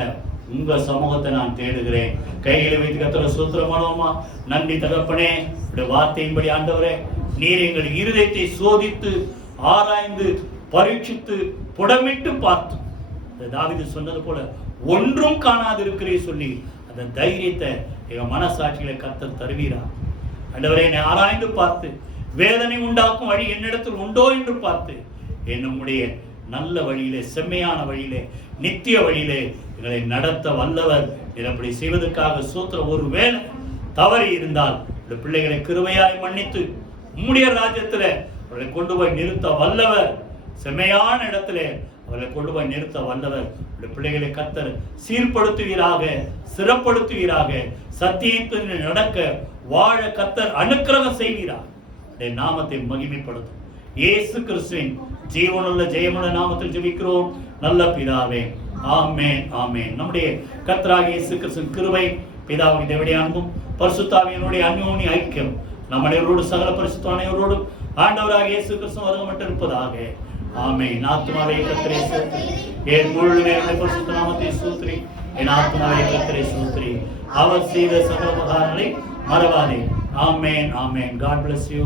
உங்க சமூகத்தை நான் தேடுகிறேன். கைகளை வைத்து கர்த்தரை ஸ்தோத்திரம் பண்ணுவோமா? நன்றி தகப்பனே, உடைய வார்த்தையின்படி ஆண்டவரே, நீர் எங்கள் இருதயத்தை சோதித்து ஆராய்ந்து பரீட்சித்து புடமிட்டு பார்த்து, தாவீது சொன்னது போல ஒன்றும் காணாது இருக்கிறே சொல்லி அந்த தைரியத்தை எங்க மனசாட்சியில கர்த்தர் தருவீரா. ஆண்டவரே, என்னை ஆராய்ந்து பார்த்து வேதனை உண்டாக்கும் வழி என்னிடத்தில் உண்டோ என்று பார்த்து என்னுடைய நல்ல வழியிலே, செம்மையான வழியிலே, நித்திய வழியிலே எங்களை நடத்த வல்லவர். அப்படி செய்வதற்காக சூத்திரம். ஒருவேளை தவறி இருந்தால் இந்த பிள்ளைகளை கிருபையாய் மன்னித்து உம்முடைய ராஜ்யத்தில் அவர்களை கொண்டு போய் நிறுத்த வல்லவர். செம்மையான இடத்திலே அவர்களை கொண்டு போய் நிறுத்த வல்லவர். பிள்ளைகளை கர்த்தர் சீர்படுத்துவீராக, சிறப்படுத்துவீராக. சத்தியத்தில் நடக்க வாழ கர்த்தர் அனுக்கிரகம் செய்வீராக. நாமத்தை மகிமைப்படுத்தும் இயேசு கிறிஸ்துவின் ஜீவனுள்ள ஜெயமுள்ள நாமத்தில் ஜெபிக்கிறோம் நல்ல பிதாவே. ஆமென், ஆமென். நம்முடைய கர்த்தராகிய இயேசு கிறிஸ்துவின் கிருபை, பிதாவாகிய தேவனுடைய அன்பும் பரிசுத்தாவியினுடைய அந்யோன்ய ஐக்கியம் நம் அனைவரோடு சகல பரிசுத்த அனைவரோடு ஆண்டவராகிய இயேசு கிறிஸ்து வருகமட்டு இருப்பதாக. ஆமென். ஆத்துமாவே கர்த்தரை ஸ்தோத்திரி, என் முழு பரிசுத்த நாமத்தை ஸ்தோத்திரி. என் ஆத்துமாவே கர்த்தரை ஸ்தோத்திரி, அவர் செய்த சகல உபகாரங்களை மறவாதே. ஆமென், ஆமென். God bless you.